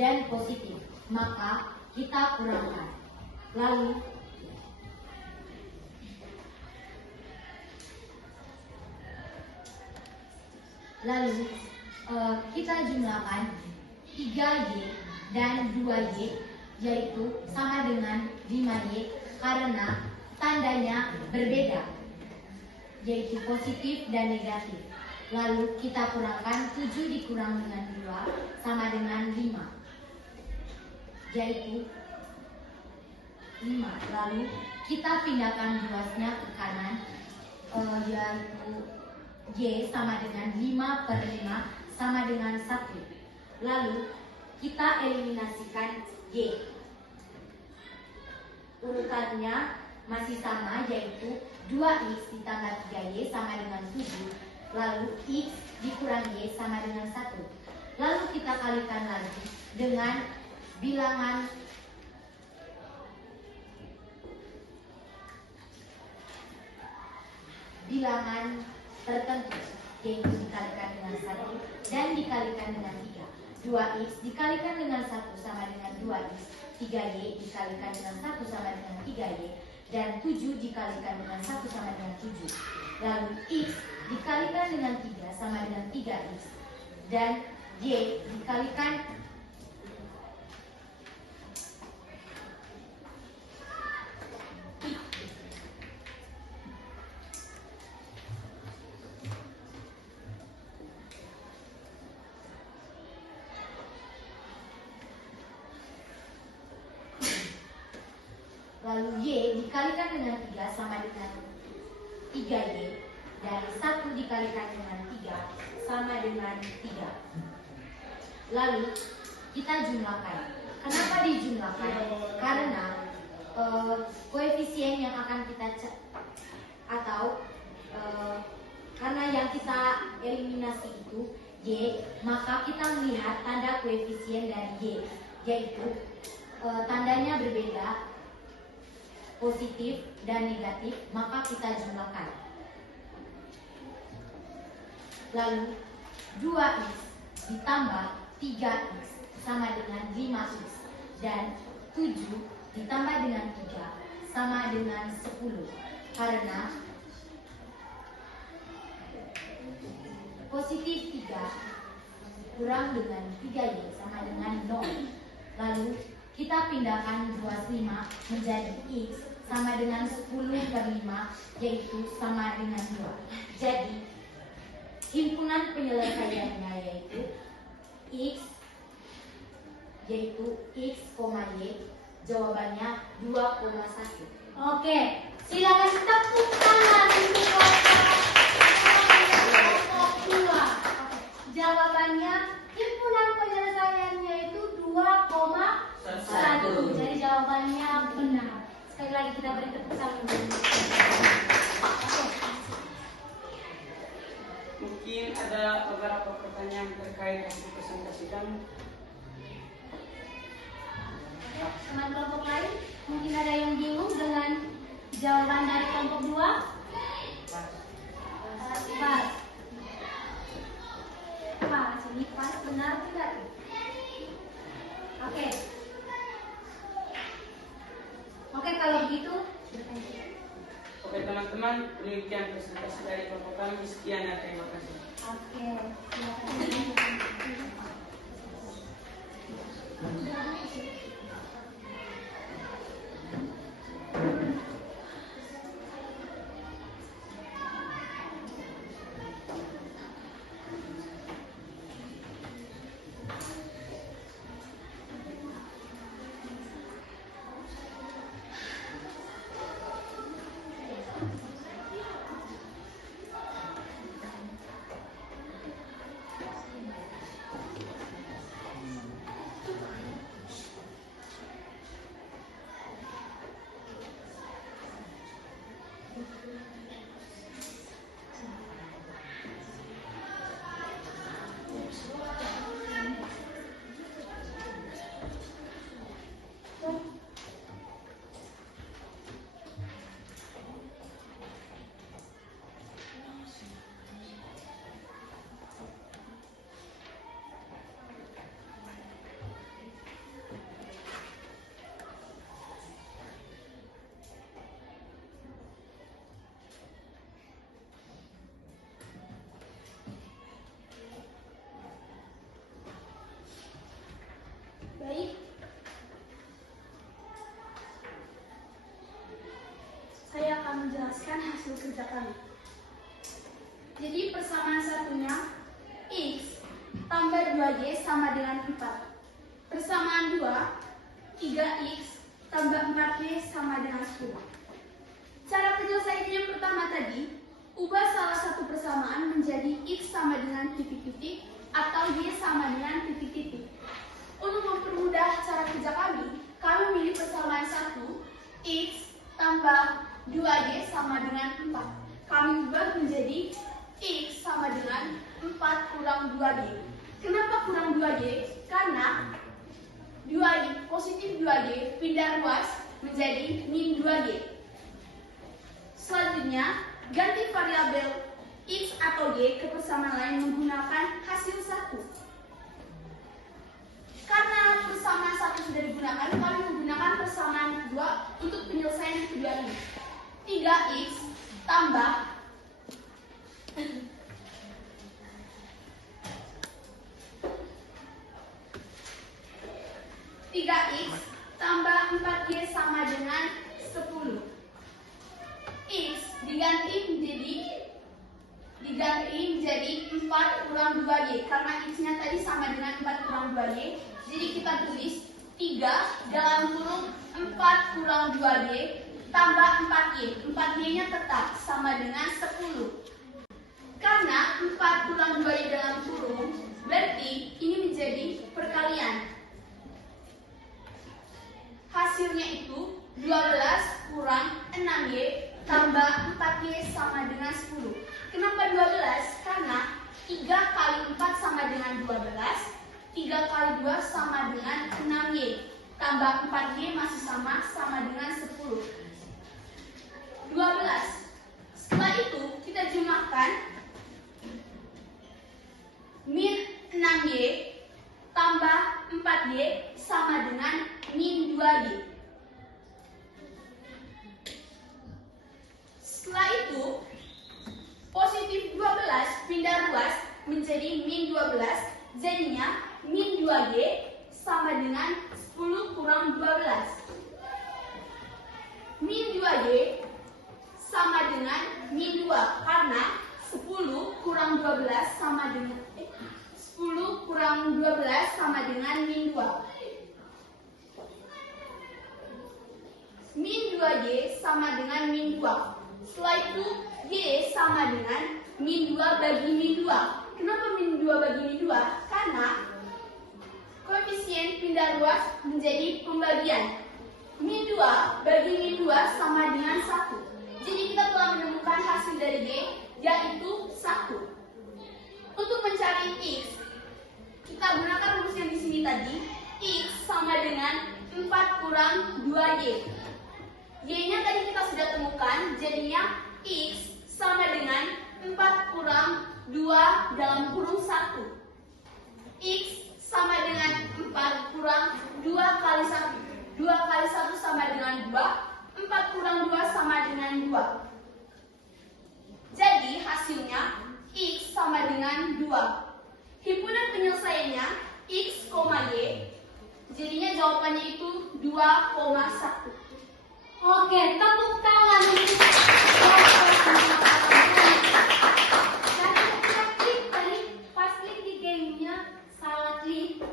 dan positif. Maka kita kurangkan. Lalu kita jumlahkan 3y dan 2y, yaitu sama dengan 5y karena tandanya berbeda, yaitu positif dan negatif. Lalu kita kurangkan 7 dikurang dengan 2 sama dengan 5, yaitu 5. Lalu kita pindahkan luasnya ke kanan, yaitu y sama dengan 5 per 5 sama dengan 1. Lalu kita eliminasikan y. Urutannya masih sama, yaitu 2x ditambah 3y sama dengan 7. Lalu x dikurang y sama dengan 1. Lalu kita kalikan lagi dengan bilangan tertentu, yaitu dikalikan dengan 1 dan dikalikan dengan 3. 2x dikalikan dengan 1 sama dengan 2x, 3y dikalikan dengan 1 sama dengan 3y, dan 7 dikalikan dengan 1 sama dengan 7. Lalu x dikalikan dengan 3 sama dengan 3x, dan y dikalikan dikalikan dengan 3 sama dengan 3Y, dan 1 dikalikan dengan 3 sama dengan 3. Lalu kita jumlahkan. Kenapa dijumlahkan? Karena koefisien yang akan kita karena yang kita eliminasi itu Y, maka kita melihat tanda koefisien dari Y, yaitu tandanya berbeda, positif dan negatif, maka kita jumlahkan. Lalu 2X ditambah 3X sama dengan 5X, dan 7 ditambah dengan 3 sama dengan 10, karena positif 3 kurang dengan 3Y sama dengan 0. Lalu kita pindahkan 25 menjadi X sama dengan 10/5, yaitu sama dengan 2. Jadi himpunan penyelesaiannya yaitu X, Y, jawabannya 2,1. Oke, silakan tepuk tangan untuk kelompok 2. Jawabannya himpunan penyelesaiannya itu 2,1. Jadi jawabannya benar. Sekali lagi kita beri tepuk tangan. Mungkin ada beberapa pertanyaan terkait yang dipresentasikan. Teman kelompok lain, mungkin ada yang bingung dengan jawaban dari kelompok 2? Pas, ini pas, benar tidak? Oke, kalau begitu Oke teman-teman, demikian presentasi dari kelompok kami. Sekian ya, terima kasih. oke, silakan. Baik. Saya akan menjelaskan hasil kerja kami. Jadi persamaan satunya X tambah 2Y sama dengan 4. Persamaan 2, 3X tambah 4Y sama dengan 10. Cara penyelesaian yang pertama tadi, ubah salah satu persamaan menjadi X sama dengan titik-titik atau Y sama dengan titik-titik. Untuk mempermudah cara kerja kami memilih persamaan 1, X tambah 2Y sama dengan 4. Kami ubah menjadi X sama dengan 4 kurang 2Y. Kenapa kurang 2Y? Karena 2Y, positif 2Y pindah ruas menjadi min 2Y. Selanjutnya, ganti variabel X atau Y ke persamaan lain menggunakan hasil 1. Karena persamaan 1 sudah digunakan, kami menggunakan persamaan 2 untuk penyelesaian yang kedua ini. 3X tambah 4Y sama dengan 10. X diganti menjadi 4 kurang 2Y. Karena X-nya tadi sama dengan 4 kurang 2Y. Jadi kita tulis 3 dalam kurung 4 kurang 2Y tambah 4Y. 4Y-nya tetap sama dengan 10. Karena 4 kurang 2Y dalam kurung, berarti ini menjadi perkalian. Hasilnya itu 12 kurang 6Y tambah 4Y sama dengan 10. Kenapa 12? Karena 3 kali 4 sama dengan 12, 3 kali 2 sama dengan 6Y. Tambah 4Y masih sama dengan 10. 12. Setelah itu kita jumlahkan. Min 6Y tambah 4Y sama dengan min 2Y. Setelah itu, positif 12 pindah ruas menjadi min 12, jadinya min 2Y sama dengan 10 kurang 12. Min 2Y sama dengan min 2, karena 10 kurang 12 sama dengan 10 kurang 12 sama dengan min 2. Min 2Y sama dengan min 2. Setelah itu Y sama dengan min 2 bagi min 2. Kenapa min 2 bagi min 2? Karena koefisien pindah ruas menjadi pembagian. Min 2 bagi min 2 sama dengan 1. Jadi kita telah menemukan hasil dari Y, yaitu 1. Untuk mencari X, kita gunakan rumus yang di sini tadi. X sama dengan 4 kurang 2Y. Y-nya tadi kita sudah temukan, jadinya X sama dengan 4 kurang 2 dalam kurung 1. X sama dengan 4 kurang 2 kali 1. 2 kali 1 sama dengan 2. 4 kurang 2 sama dengan 2. Jadi hasilnya X sama dengan 2. Himpunan penyelesaiannya X, Y. Jadinya jawabannya itu 2,1. Oke, tepuk tangan untuk tadi pas klik di gamenya salah klik.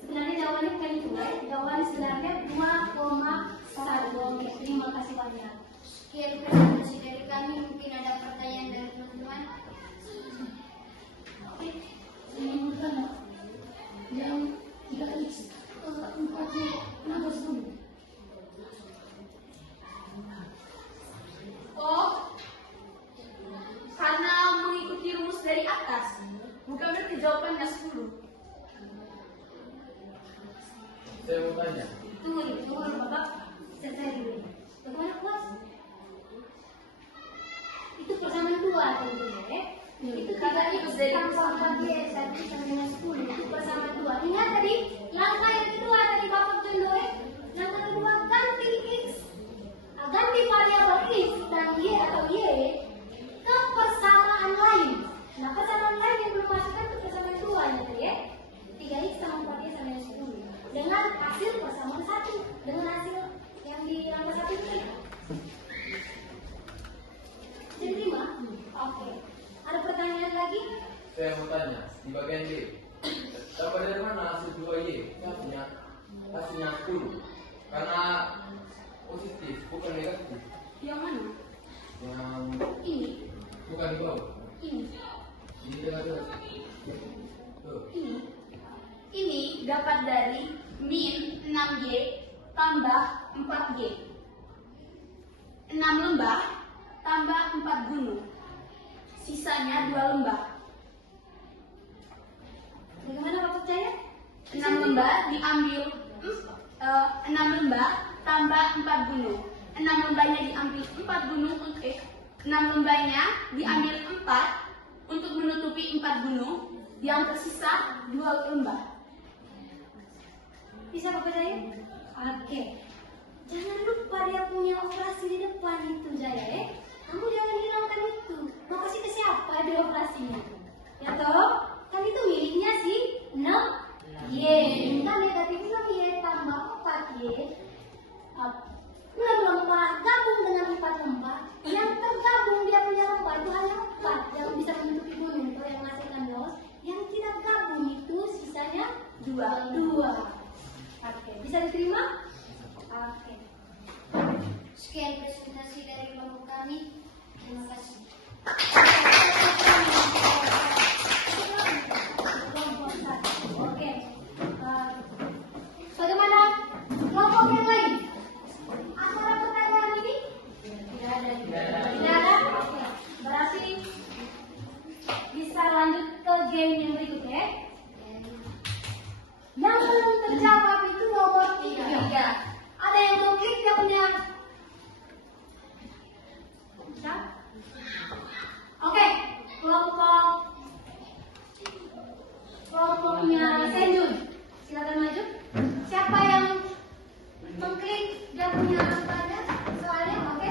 Sebenarnya jawabannya bukan itu, jawabannya sebenarnya 2,1. Oke, terima kasih banyak. Sekian presentasi dari kami. Mungkin ada pertanyaan dari teman-teman. Oke, ini bukan yang 3X 4Y 16 Oh, karena mengikuti rumus dari atas, bukan berarti jawabannya 10. Saya mau tanya. Tunggu Bapak, selesai dulu. Bagaimana puas? Itu persamaan 2 tentunya, ya? Itu Karena itu dari tambah 4Y tadi sama dengan 10. Itu persamaan 2. Ingat tadi langkah yang kedua tadi Bapak contoh, langkah kedua ganti X, ganti variabel X dan Y atau Y ke persamaan lain. Nah, persamaan lain yang belum masukkan ke persamaan 2 ya tadi, ya. 3X sama 4Y sama dengan 10. Dengan hasil persamaan 1, dengan hasil yang di langkah 1 itu. Diterima? Oke. Ada pertanyaan lagi? Saya mau tanya, di bagian D. Dapat dari mana hasil 2Y? Hasilnya 10. Karena positif, bukan negatif. Yang mana? Yang Ini. bukan di bawah. Ini. Ini negatif. Tuh. Ini dapat dari min 6Y tambah 4Y. 6 lembah tambah 4 gunung. Sisanya 2 lembah. Bagaimana Bapak percaya? 6 lembah diambil 6 lembah tambah 4 gunung. 6 lembahnya diambil 4 gunung untuk 6 lembahnya diambil 4 untuk menutupi 4 gunung. Yang tersisa 2 lembah. Bisa Bapak percaya? Oke. Jangan lupa dia punya operasi di depan itu Jaya, ya. Kamu jangan hilangkan itu. Mau kasih ke siapa dia operasinya? Ya toh? Kan itu miliknya si 6Y. Kan negatifnya Y tambah 4Y. 6 lembah gabung dengan 4 lembah. Yang tergabung dia punya lembah itu hanya 4 yang bisa menutupi gunung atau yang menghasilkan los. Yang tidak gabung itu sisanya 2. Oke, bisa diterima? Oke. Sekian presentasi Yang belum terjawab itu nomor 3. Ada yang mau klik dia punya? Bisa? Oke, kelompoknya Senjun. Silakan maju. Siapa yang mengklik dia punya pada soalnya? Oke.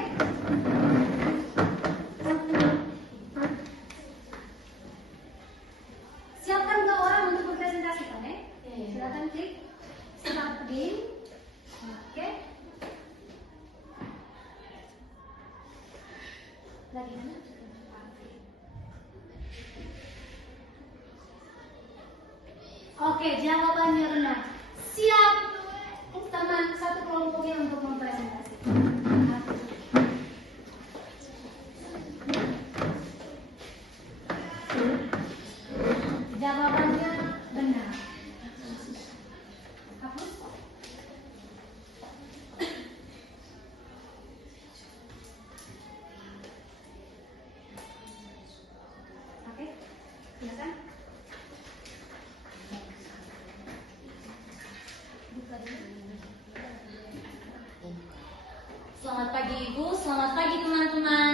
Siapkan 2 orang untuk berpresentasi, kan? Silakan klik start game. Oke. Lagi mana? Oke, jawabannya benar. Siap teman satu kelompoknya untuk mempresentasikan. Jawabannya benar. Hapus. Oke, silakan. Selamat pagi Ibu, selamat pagi teman-teman.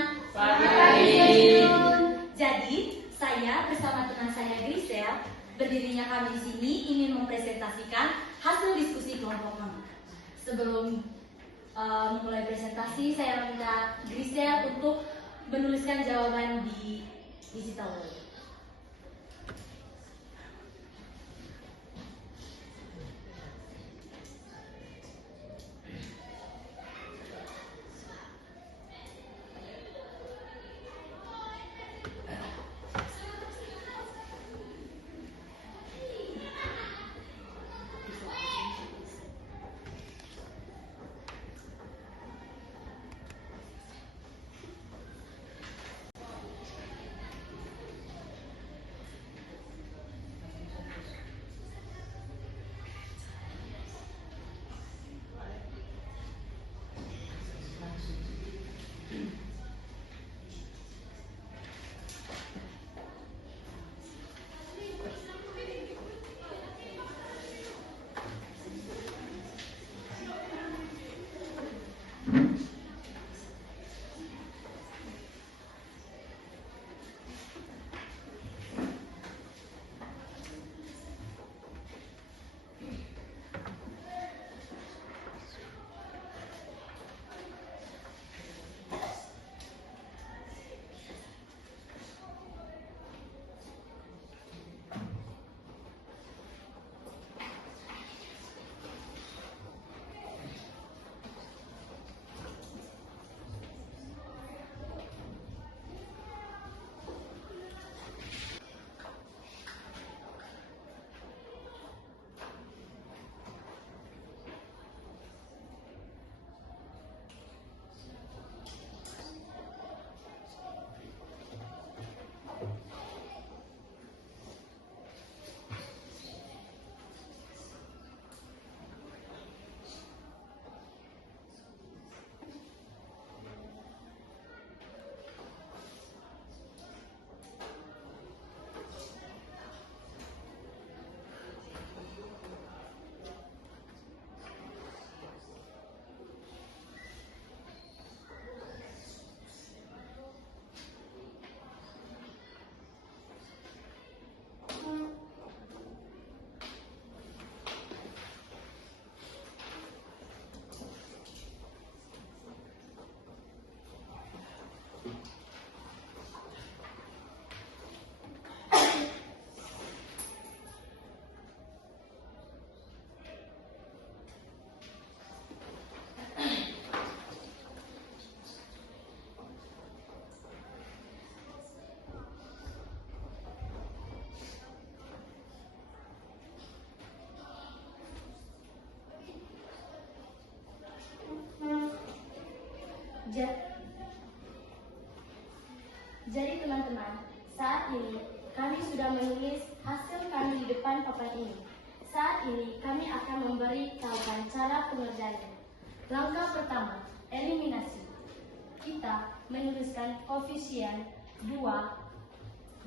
Jadi, saya bersama teman saya Grisel, berdirinya kami di sini ingin mempresentasikan hasil diskusi kelompok kami. Sebelum memulai presentasi, saya minta Grisel untuk menuliskan jawaban di towel. Jadi teman-teman, saat ini kami sudah menulis hasil kami di depan papan ini. Saat ini kami akan memberitahukan cara pengerjaannya. Langkah pertama, eliminasi. Kita menuliskan koefisien 2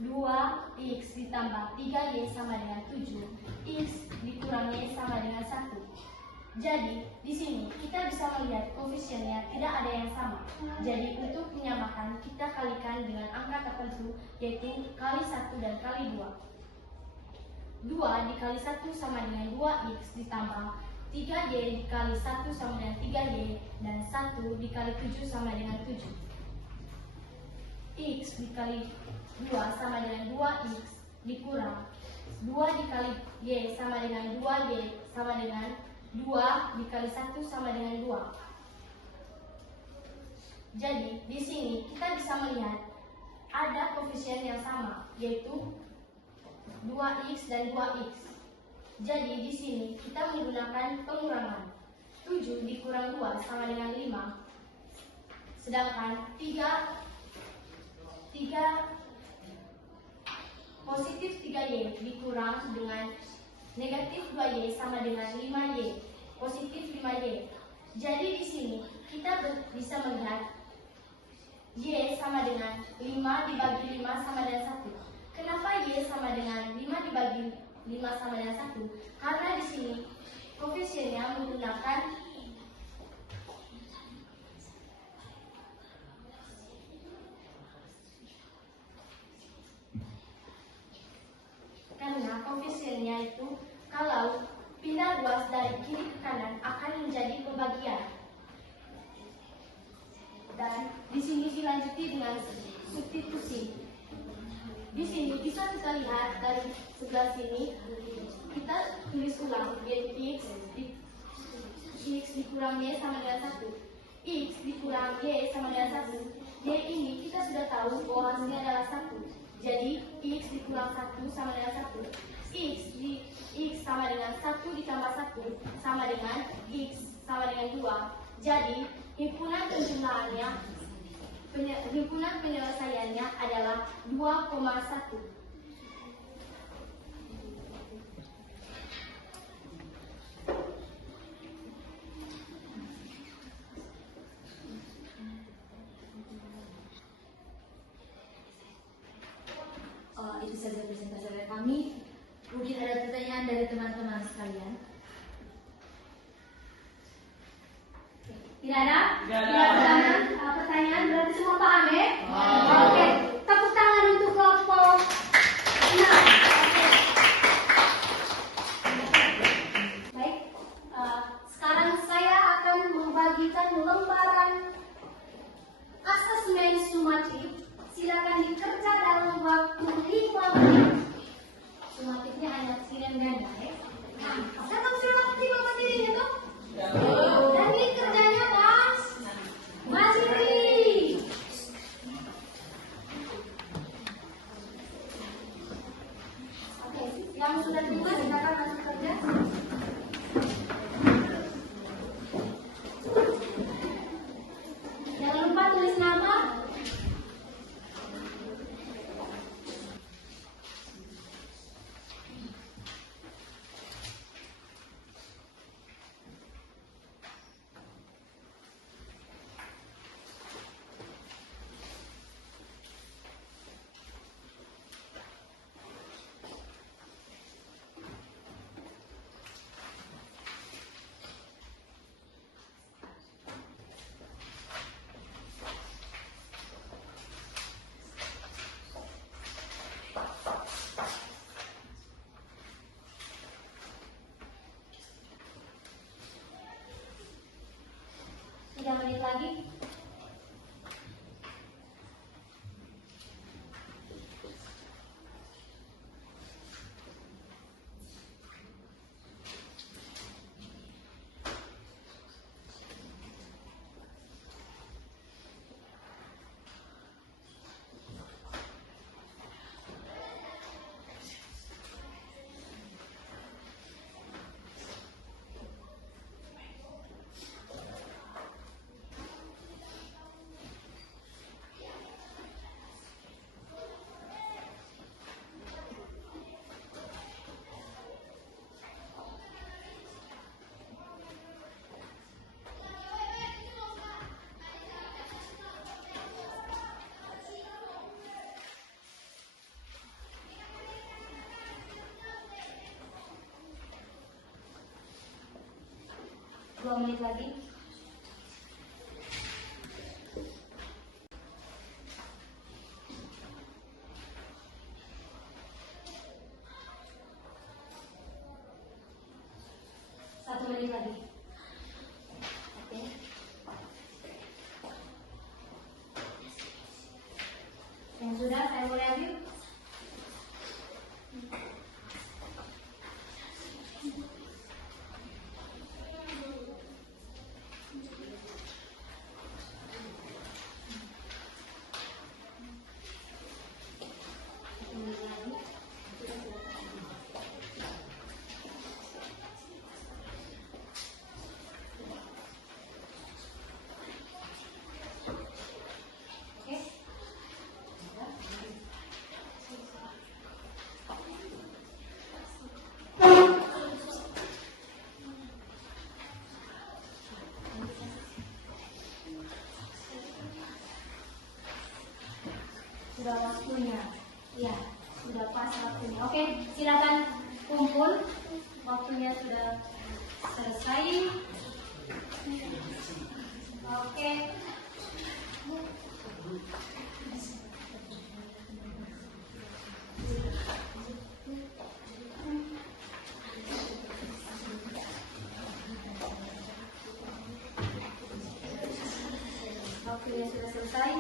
2x ditambah 3y sama dengan 7, x dikurang y sama dengan 1. Jadi, di sini kita bisa melihat koefisiennya tidak ada yang sama. Jadi, untuk menyamakan, kita kalikan dengan angka tertentu, yaitu kali 1 dan kali 2. 2 dikali 1 sama dengan 2x ditambah 3y dikali 1 sama dengan 3y, dan 1 dikali 7 sama dengan 7. X dikali 2 sama dengan 2x dikurang 2 dikali y sama dengan 2y sama dengan 2 dikali 1 sama dengan 2. Jadi, di sini kita bisa melihat ada koefisien yang sama, yaitu 2x dan 2x. Jadi, di sini kita menggunakan pengurangan. 7 dikurang 2 sama dengan 5. Sedangkan 3 positif 3y dikurang dengan negatif 2y sama dengan 5y, positif 5y. Jadi di sini kita bisa melihat y sama dengan 5 dibagi 5 sama dengan 1. Kenapa y sama dengan 5 dibagi 5 sama dengan 1? Karena di sini koefisiennya menggunakan itu kalau pindah ruas dari kiri ke kanan akan menjadi pembagian. Dan di sini dilanjuti dengan substitusi. Di sini bisa kita lihat dari sebelah sini, kita tulis ulang, yaitu x dikurang y sama dengan 1. X dikurang y sama dengan 1. Y ini kita sudah tahu bahwa hasilnya adalah 1. Jadi x dikurang 1 sama dengan 1. X sama dengan 1 ditambah 1 sama dengan x sama dengan 2. Jadi himpunan penyelesaiannya adalah 2,1. Itu saja presentasi dari kami. Mungkin ada pertanyaan dari teman-teman sekalian. Tidak ada? Tidak ada. Pertanyaan berarti semua paham ya? Oke, tepuk tangan untuk kelompok 6. Baik, sekarang saya akan membagikan lembaran asesmen sumatif. Silakan dikerja dalam waktu 5 menit. Sumatifnya hanya kirim ganda ya. Saya tahu sudah mengerti materi ini tuh. Dan ini kerjanya Mas Masri. Oke, yang sudah tugas silakan masuk kerja. Jangan lupa tulis nama. Tiga menit lagi. 2 menit lagi. Satu menit lagi. Oke. Yang sudah, saya mulai lagi. Sudah waktunya, ya sudah pas waktunya. Oke, silakan kumpul. Waktunya sudah selesai. Oke. Waktunya sudah selesai.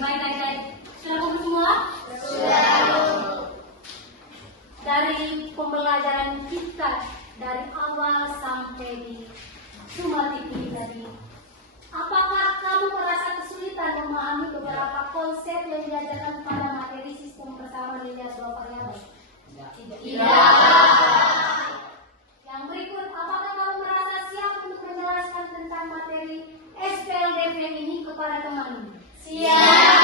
Baik. Sudah kumpul semua? Sudah. Dari pembelajaran kita dari awal sampai di cuma titik tadi, apakah kamu merasa kesulitan memahami beberapa konsep yang diajarkan pada materi sistem persamaan linear dua variabel? Tidak. Yang berikut, apakah kamu merasa siap untuk menjelaskan tentang materi SPLDV ini kepada teman? Siap.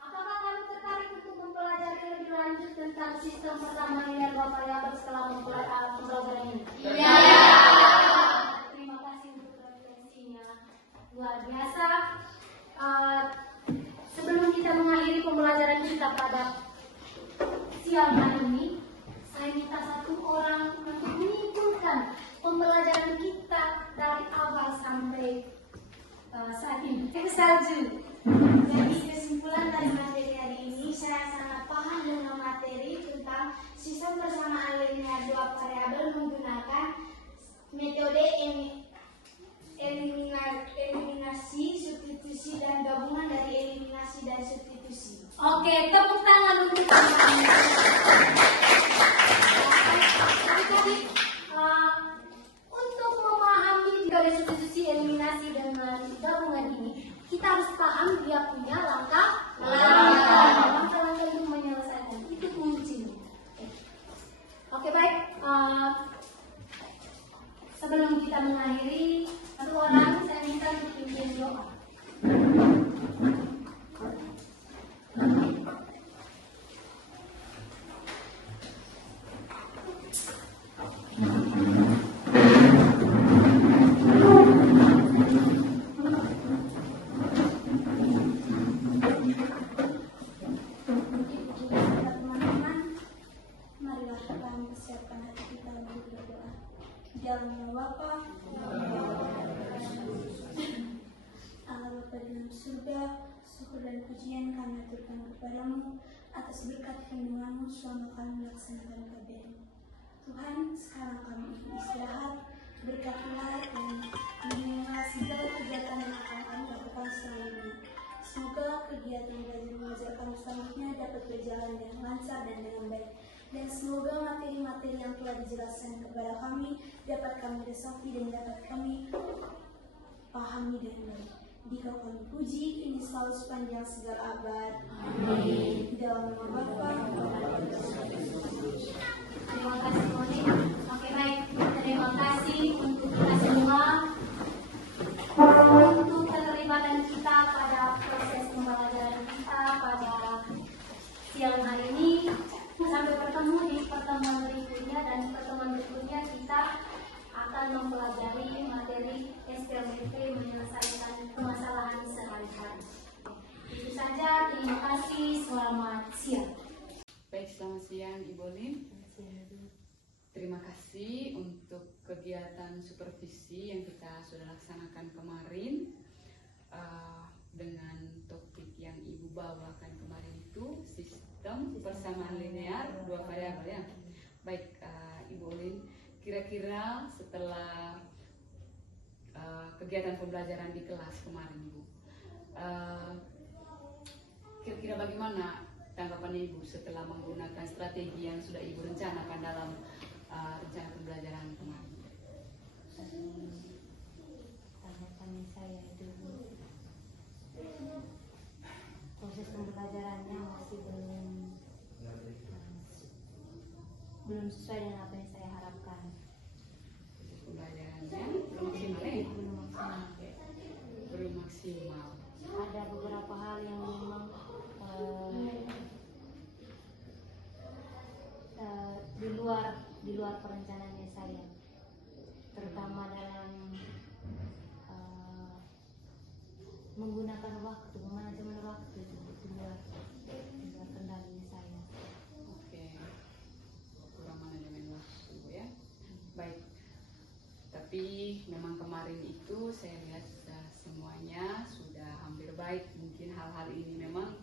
Apakah kamu tertarik untuk mempelajari lebih lanjut tentang sistem persamaan linear dua variabel setelah pembelajaran ini? Iya. Terima kasih untuk referensinya, luar biasa. Sebelum kita mengakhiri pembelajaran kita pada siang hari ini, saya minta satu orang untuk menyimpulkan pembelajaran kita dari awal sampai saat ini. Salju. Jadi kesimpulan dari materi hari ini, saya sangat paham dengan materi tentang sistem persamaan linear dua variabel menggunakan metode eliminasi, substitusi, dan gabungan dari eliminasi dan substitusi. Oke, tepuk tangan untuk teman-teman. Jadi, untuk memahami dari substitusi, eliminasi, dan gabungan ini, kita harus paham dia punya langkah-langkah untuk menyelesaikan. Itu kuncinya. Oke, baik. Sebelum kita mengakhiri, satu orang saya minta untuk pimpin doa. Dalam Bapa, Allah Bapa dalam surga, syukur dan pujian kami aturkan kepadamu atas berkat perlindunganmu selama kami melaksanakan KBM. Tuhan, sekarang kami istirahat, berkatilah dan lindungilah segala kegiatan yang akan kami lakukan selanjutnya. Semoga filosofi dan dapat kami pahami dengan baik. Dikau kami puji, ini selalu sepanjang segala abad. Amin. Dalam nama Bapa. Terima kasih Monik. Oke baik, terima kasih untuk kita semua untuk keterlibatan kita pada proses pembelajaran kita pada siang hari ini. Sampai bertemu di pertemuan berikutnya, dan di pertemuan berikutnya kita akan mempelajari materi SPLMP menyelesaikan permasalahan sehari-hari. Itu saja, terima kasih, selamat siang. Baik, selamat siang Ibu Lin. Terima kasih untuk kegiatan supervisi yang kita sudah laksanakan kemarin dengan topik yang Ibu bawakan kemarin itu sistem persamaan linear dua variabel ya. Baik, Ibu Lin, kira-kira setelah kegiatan pembelajaran di kelas kemarin Ibu, kira-kira bagaimana tanggapan Ibu setelah menggunakan strategi yang sudah Ibu rencanakan dalam rencana pembelajaran kemarin? Tanggapan saya itu proses pembelajarannya masih belum sesuai dengan apa yang saya harapkan. Proses pembelajarannya belum maksimal ya? Belum maksimal. Ada beberapa hal yang memang di luar perencanaannya saya, terutama dalam menggunakan waktu, manajemen waktu itu di luar kendalinya saya. Oke, kurang manajemen waktu ya. Baik, tapi memang kemarin itu saya lihat sudah semuanya sudah hampir baik. Mungkin hal-hal ini memang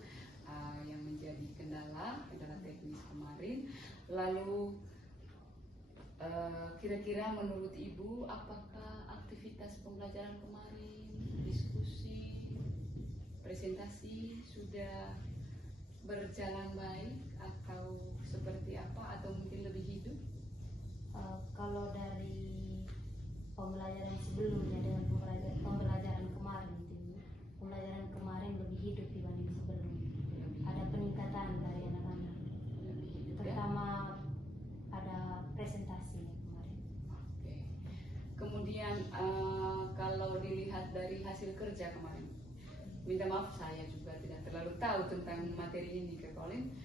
yang menjadi kendala teknis kemarin. Lalu kira-kira menurut Ibu, apakah aktivitas pembelajaran kemarin, diskusi, presentasi sudah berjalan baik atau seperti apa, atau mungkin lebih hidup? Kalau dari pembelajaran sebelumnya dengan pembelajaran kemarin itu, pembelajaran kemarin lebih hidup dibanding sebelum. Ada peningkatan dari anak-anak, terutama pada presentasi kemarin. Oke. Kemudian kalau dilihat dari hasil kerja kemarin, minta maaf saya juga tidak terlalu tahu tentang materi ini ke Colin.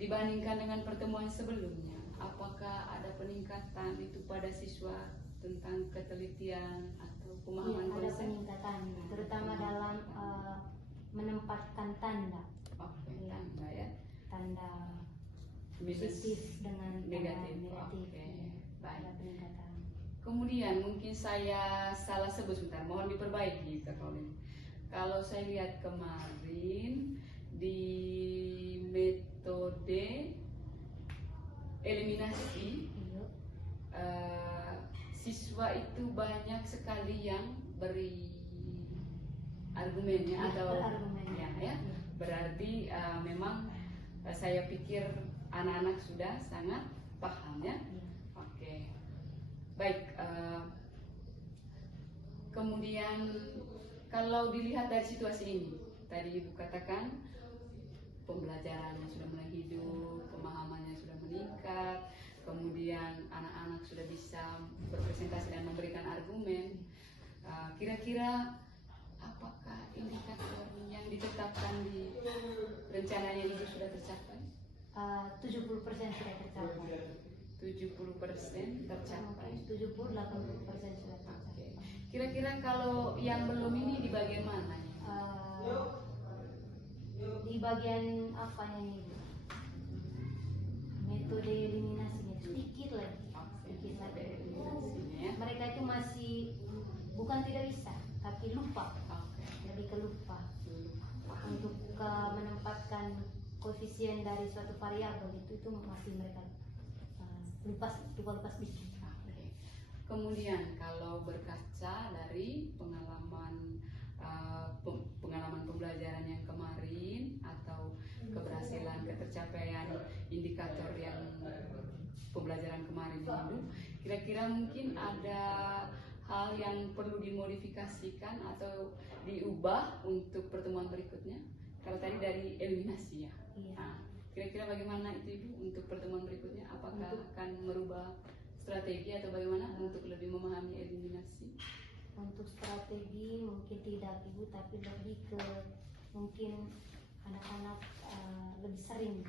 Dibandingkan dengan pertemuan sebelumnya, apakah ada peningkatan itu pada siswa tentang ketelitian atau pemahaman Ada konsep? peningkatan, terutama dalam menempatkan tanda. Oke, tanda ya. Tanda Minus positif dengan negatif. negatif. Oke, Ada baik. peningkatan. Kemudian mungkin saya salah sebut sebentar, mohon diperbaiki Kak Colin. Kalau saya lihat kemarin di metode eliminasi, siswa itu banyak sekali yang beri argumennya atau berargumen. ya. Berarti memang saya pikir anak-anak sudah sangat paham ya. Oke, baik. Kemudian kalau dilihat dari situasi ini, tadi Ibu katakan pembelajarannya sudah mulai hidup, pemahamannya sudah meningkat, kemudian anak-anak sudah bisa berpresentasi dan memberikan argumen. Kira-kira apakah indikator yang ditetapkan di rencananya Ibu sudah tercapai? 70% sudah tercapai. 70% tercapai. 70-80% sudah tercapai. Kira-kira kalau yang belum ini di bagian mana? Di bagian apanya ini? Metode eliminasinya sedikit lagi. Ya. Mereka itu masih bukan tidak bisa, tapi lupa. Lebih ke lupa. Untuk menempatkan koefisien dari suatu variabel itu masih mereka lupa bisnis. Kemudian kalau berkaca dari pengalaman pembelajaran yang kemarin atau keberhasilan ketercapaian indikator yang pembelajaran kemarin itu, Kira-kira mungkin ada hal yang perlu dimodifikasikan atau diubah untuk pertemuan berikutnya? Kalau tadi dari eliminasi ya. Iya. Nah, kira-kira bagaimana itu Ibu untuk pertemuan berikutnya? Apakah akan merubah strategi atau bagaimana untuk lebih memahami eliminasi? Untuk strategi mungkin tidak Ibu, tapi lebih ke mungkin anak-anak lebih sering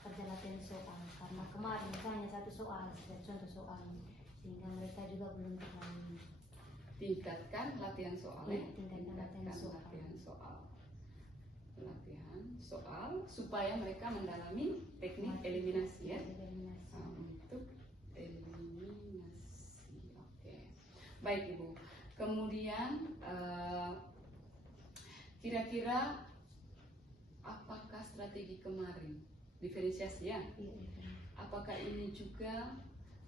kerja latihan soal, karena kemarin itu hanya satu soal, contoh soal, sehingga mereka juga belum terlalu Tingkatkan latihan soal ya. tingkatkan latihan soal. Latihan soal supaya mereka mendalami teknik eliminasi ya. Eliminasi. Untuk eliminasi. Oke. Baik Ibu. Kemudian kira-kira apakah strategi kemarin diferensiasi ya? Iya, iya. Apakah ini juga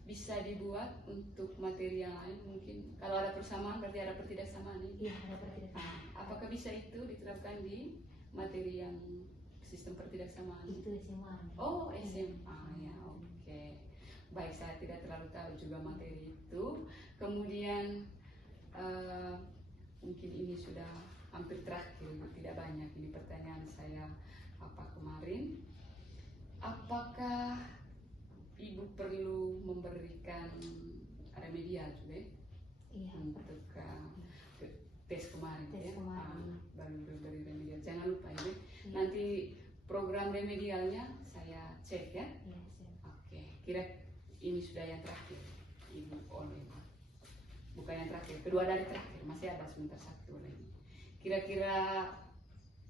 bisa dibuat untuk materi yang lain? Mungkin kalau ada persamaan berarti ada pertidaksamaan ini. Iya, ada perbedaan. Apakah bisa itu diterapkan di materi yang sistem pertidaksamaan? Itu SMA. Oh, SMA ya, oke. Baik, saya tidak terlalu tahu juga materi itu. Kemudian mungkin ini sudah hampir terakhir, tidak banyak ini pertanyaan saya apa kemarin. Apakah Ibu perlu memberikan remedial juga ya? Iya. Untuk tes kemarin Tes ya? kemarin. Baru beri remedial. Jangan lupa ya. Nanti program remedialnya saya cek ya. Iya, siap. Oke, kira ini sudah yang terakhir Ibu oleh bukan yang terakhir, kedua dari terakhir, masih ada sebentar satu lagi. Kira-kira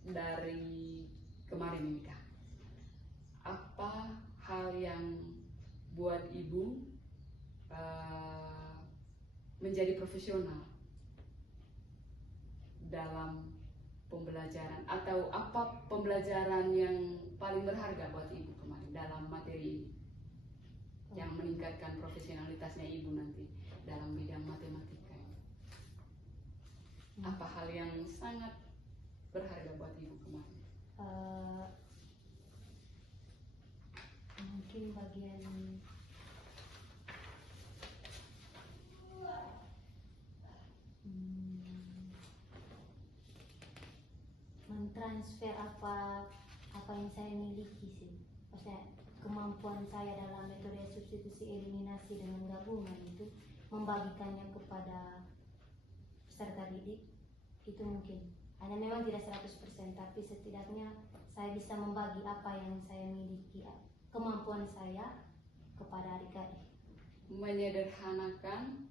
dari kemarin ini Kak, apa hal yang buat Ibu menjadi profesional dalam pembelajaran, atau apa pembelajaran yang paling berharga buat Ibu kemarin dalam materi ini yang meningkatkan profesionalitasnya Ibu nanti dalam bidang matematika ini? Apa hal yang sangat berharga buat Ibu kemarin? Mungkin bagian mentransfer apa yang saya miliki sih, maksudnya kemampuan saya dalam metode substitusi eliminasi dengan gabungan itu membagikannya kepada peserta didik. Itu mungkin hanya memang tidak 100%, tapi setidaknya saya bisa membagi apa yang saya miliki, kemampuan saya kepada adik-adik. Menyederhanakan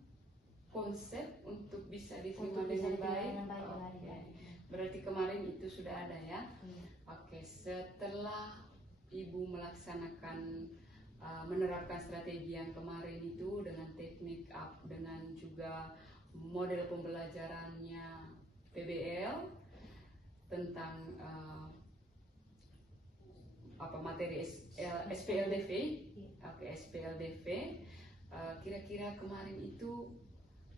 konsep untuk bisa diterima Untuk bisa dengan diterima baik. dengan baik oleh Oke. adik-adik. Berarti kemarin itu sudah ada ya. Iya. Oke, setelah Ibu melaksanakan menerapkan strategi yang kemarin itu dengan teknik dengan juga model pembelajarannya PBL tentang materi SPLDV. Oke, SPLDV. Kira-kira kemarin itu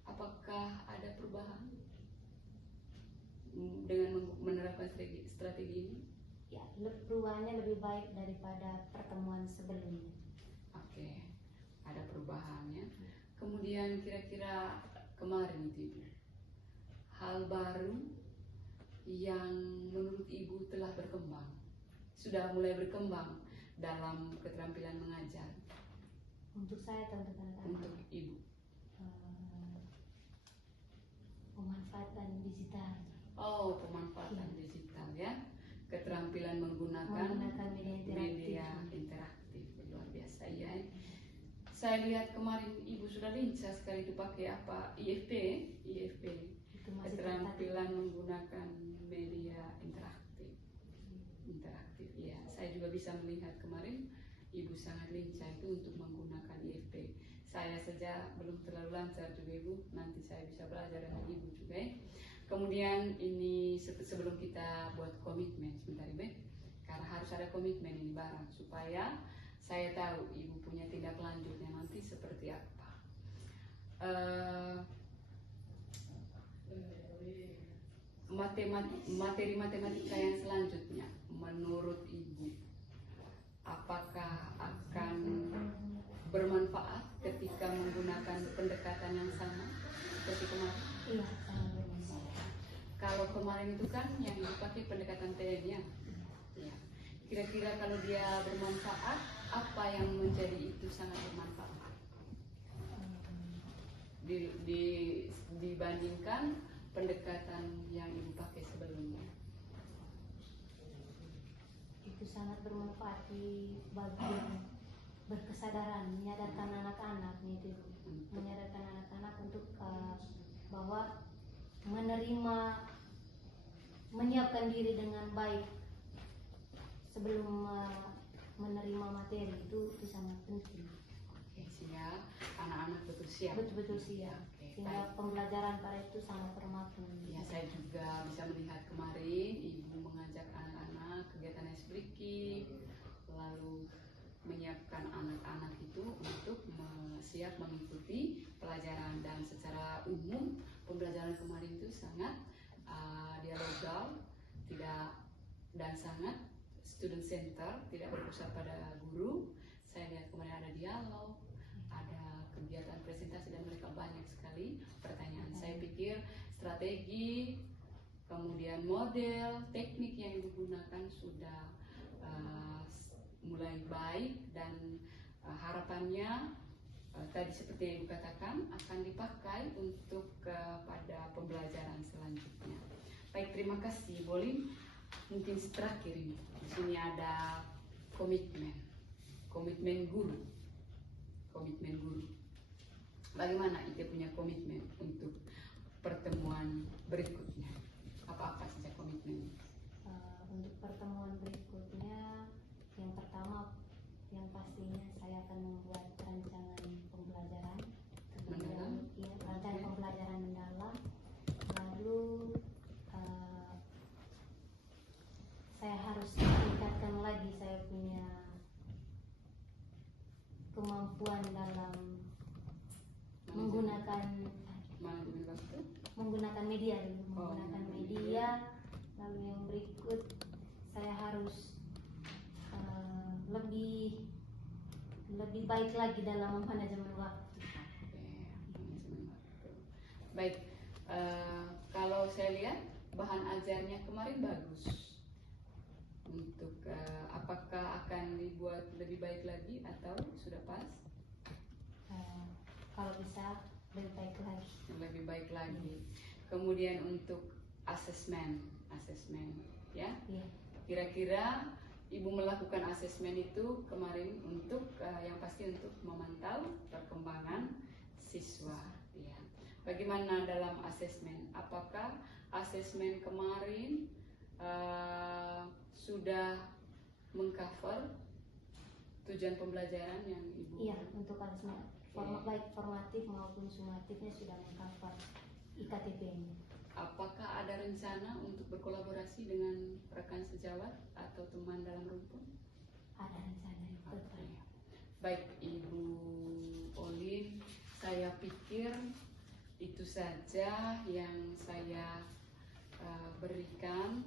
apakah ada perubahan dengan menerapkan strategi ini? Ya, perubahannya lebih baik daripada pertemuan sebelumnya. Oke, ada perubahannya. Kemudian kira-kira kemarin itu Ibu, hal baru yang menurut Ibu telah berkembang, sudah mulai berkembang dalam keterampilan mengajar Untuk saya atau untuk anak-anak? untuk Ibu? Pemanfaatan digital. Oh, pemanfaatan digital ya. Keterampilan menggunakan media interaktif. Luar biasa ya. Saya lihat kemarin Ibu sudah lincah sekali itu pakai apa? IFP. Itu masih Keterampilan menggunakan media interaktif. Ya, saya juga bisa melihat kemarin Ibu sangat lincah itu untuk menggunakan IFP. Saya saja belum terlalu lancar juga Ibu. Nanti saya bisa belajar dengan Ibu juga ya. Kemudian ini sebelum kita buat komitmen sebentar Ibu, karena harus ada komitmen ini bareng supaya saya tahu Ibu punya tindak lanjutnya nanti seperti apa. Materi matematika yang selanjutnya menurut Ibu apakah akan bermanfaat ketika menggunakan pendekatan yang sama seperti kemarin? Iya, sangat bermanfaat. Kalau kemarin itu kan yang dipakai pendekatan TN-nya. Ya. Kira-kira kalau dia bermanfaat, apa yang menjadi itu sangat bermanfaat? Dibandingkan pendekatan yang ibu pakai sebelumnya. Itu sangat bermanfaat di bagian berkesadaran, menyadarkan anak-anak itu, menyadarkan anak-anak untuk bahwa menyiapkan diri dengan baik sebelum menerima materi itu sangat penting. Oke, siap. Anak-anak betul siap. Betul-betul siap. Oke, Sehingga baik. pembelajaran pada itu sangat bermakna. Ya, saya juga bisa melihat kemarin ibu mengajak anak-anak kegiatan ice breaking, lalu menyiapkan anak-anak itu untuk siap mengikuti pelajaran, dan secara umum pembelajaran kemarin itu sangat dialogal, tidak, dan sangat student center, tidak berpusat pada guru. Saya lihat kemarin ada dialog, ada kegiatan presentasi, dan mereka banyak sekali pertanyaan. Saya pikir strategi, kemudian model, teknik yang digunakan sudah mulai baik, dan harapannya tadi seperti yang Ibu katakan akan dipakai untuk pada pembelajaran selanjutnya. Baik, terima kasih. Boleh mungkin terakhir ini. Di sini ada komitmen guru. Bagaimana kita punya komitmen untuk pertemuan berikutnya? Apa-apa saja komitmennya? Untuk pertemuan berikutnya, yang pertama, yang pastinya saya akan membuat rancangan pembelajaran, rancangan pembelajaran mendalam. Lalu saya harus meningkatkan lagi saya punya kemampuan dalam menggunakan media, lalu yang berikut saya harus lebih baik lagi dalam manajemen waktu. Baik, kalau saya lihat bahan ajarnya kemarin bagus. Untuk apakah akan dibuat lebih baik lagi atau sudah pas? Kalau bisa lebih baik lagi. Lebih baik lagi. Kemudian untuk asesmen, ya. Iya. Kira-kira Ibu melakukan asesmen itu kemarin untuk yang pasti untuk memantau perkembangan siswa. Ya. Bagaimana dalam asesmen? Apakah asesmen kemarin sudah mengcover tujuan pembelajaran yang Ibu? Iya, untuk asesmen baik formatif maupun sumatifnya sudah mengcover IKTP ini. Apakah ada rencana untuk berkolaborasi dengan rekan sejawat atau teman dalam rumpun? Ada rencana itu. Baik, Ibu Olive, saya pikir itu saja yang saya berikan.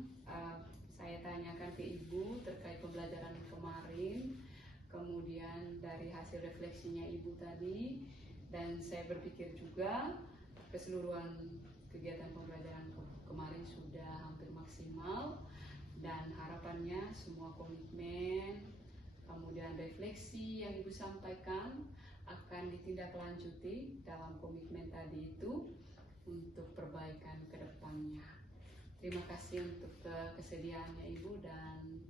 Saya tanyakan ke Ibu terkait pembelajaran kemarin, kemudian dari hasil refleksinya Ibu tadi, dan saya berpikir juga keseluruhan kegiatan pembelajaran kemarin sudah hampir maksimal, dan harapannya semua komitmen, kemudian refleksi yang Ibu sampaikan akan ditindaklanjuti dalam komitmen tadi itu untuk perbaikan ke depannya. Terima kasih untuk kesediaannya Ibu, dan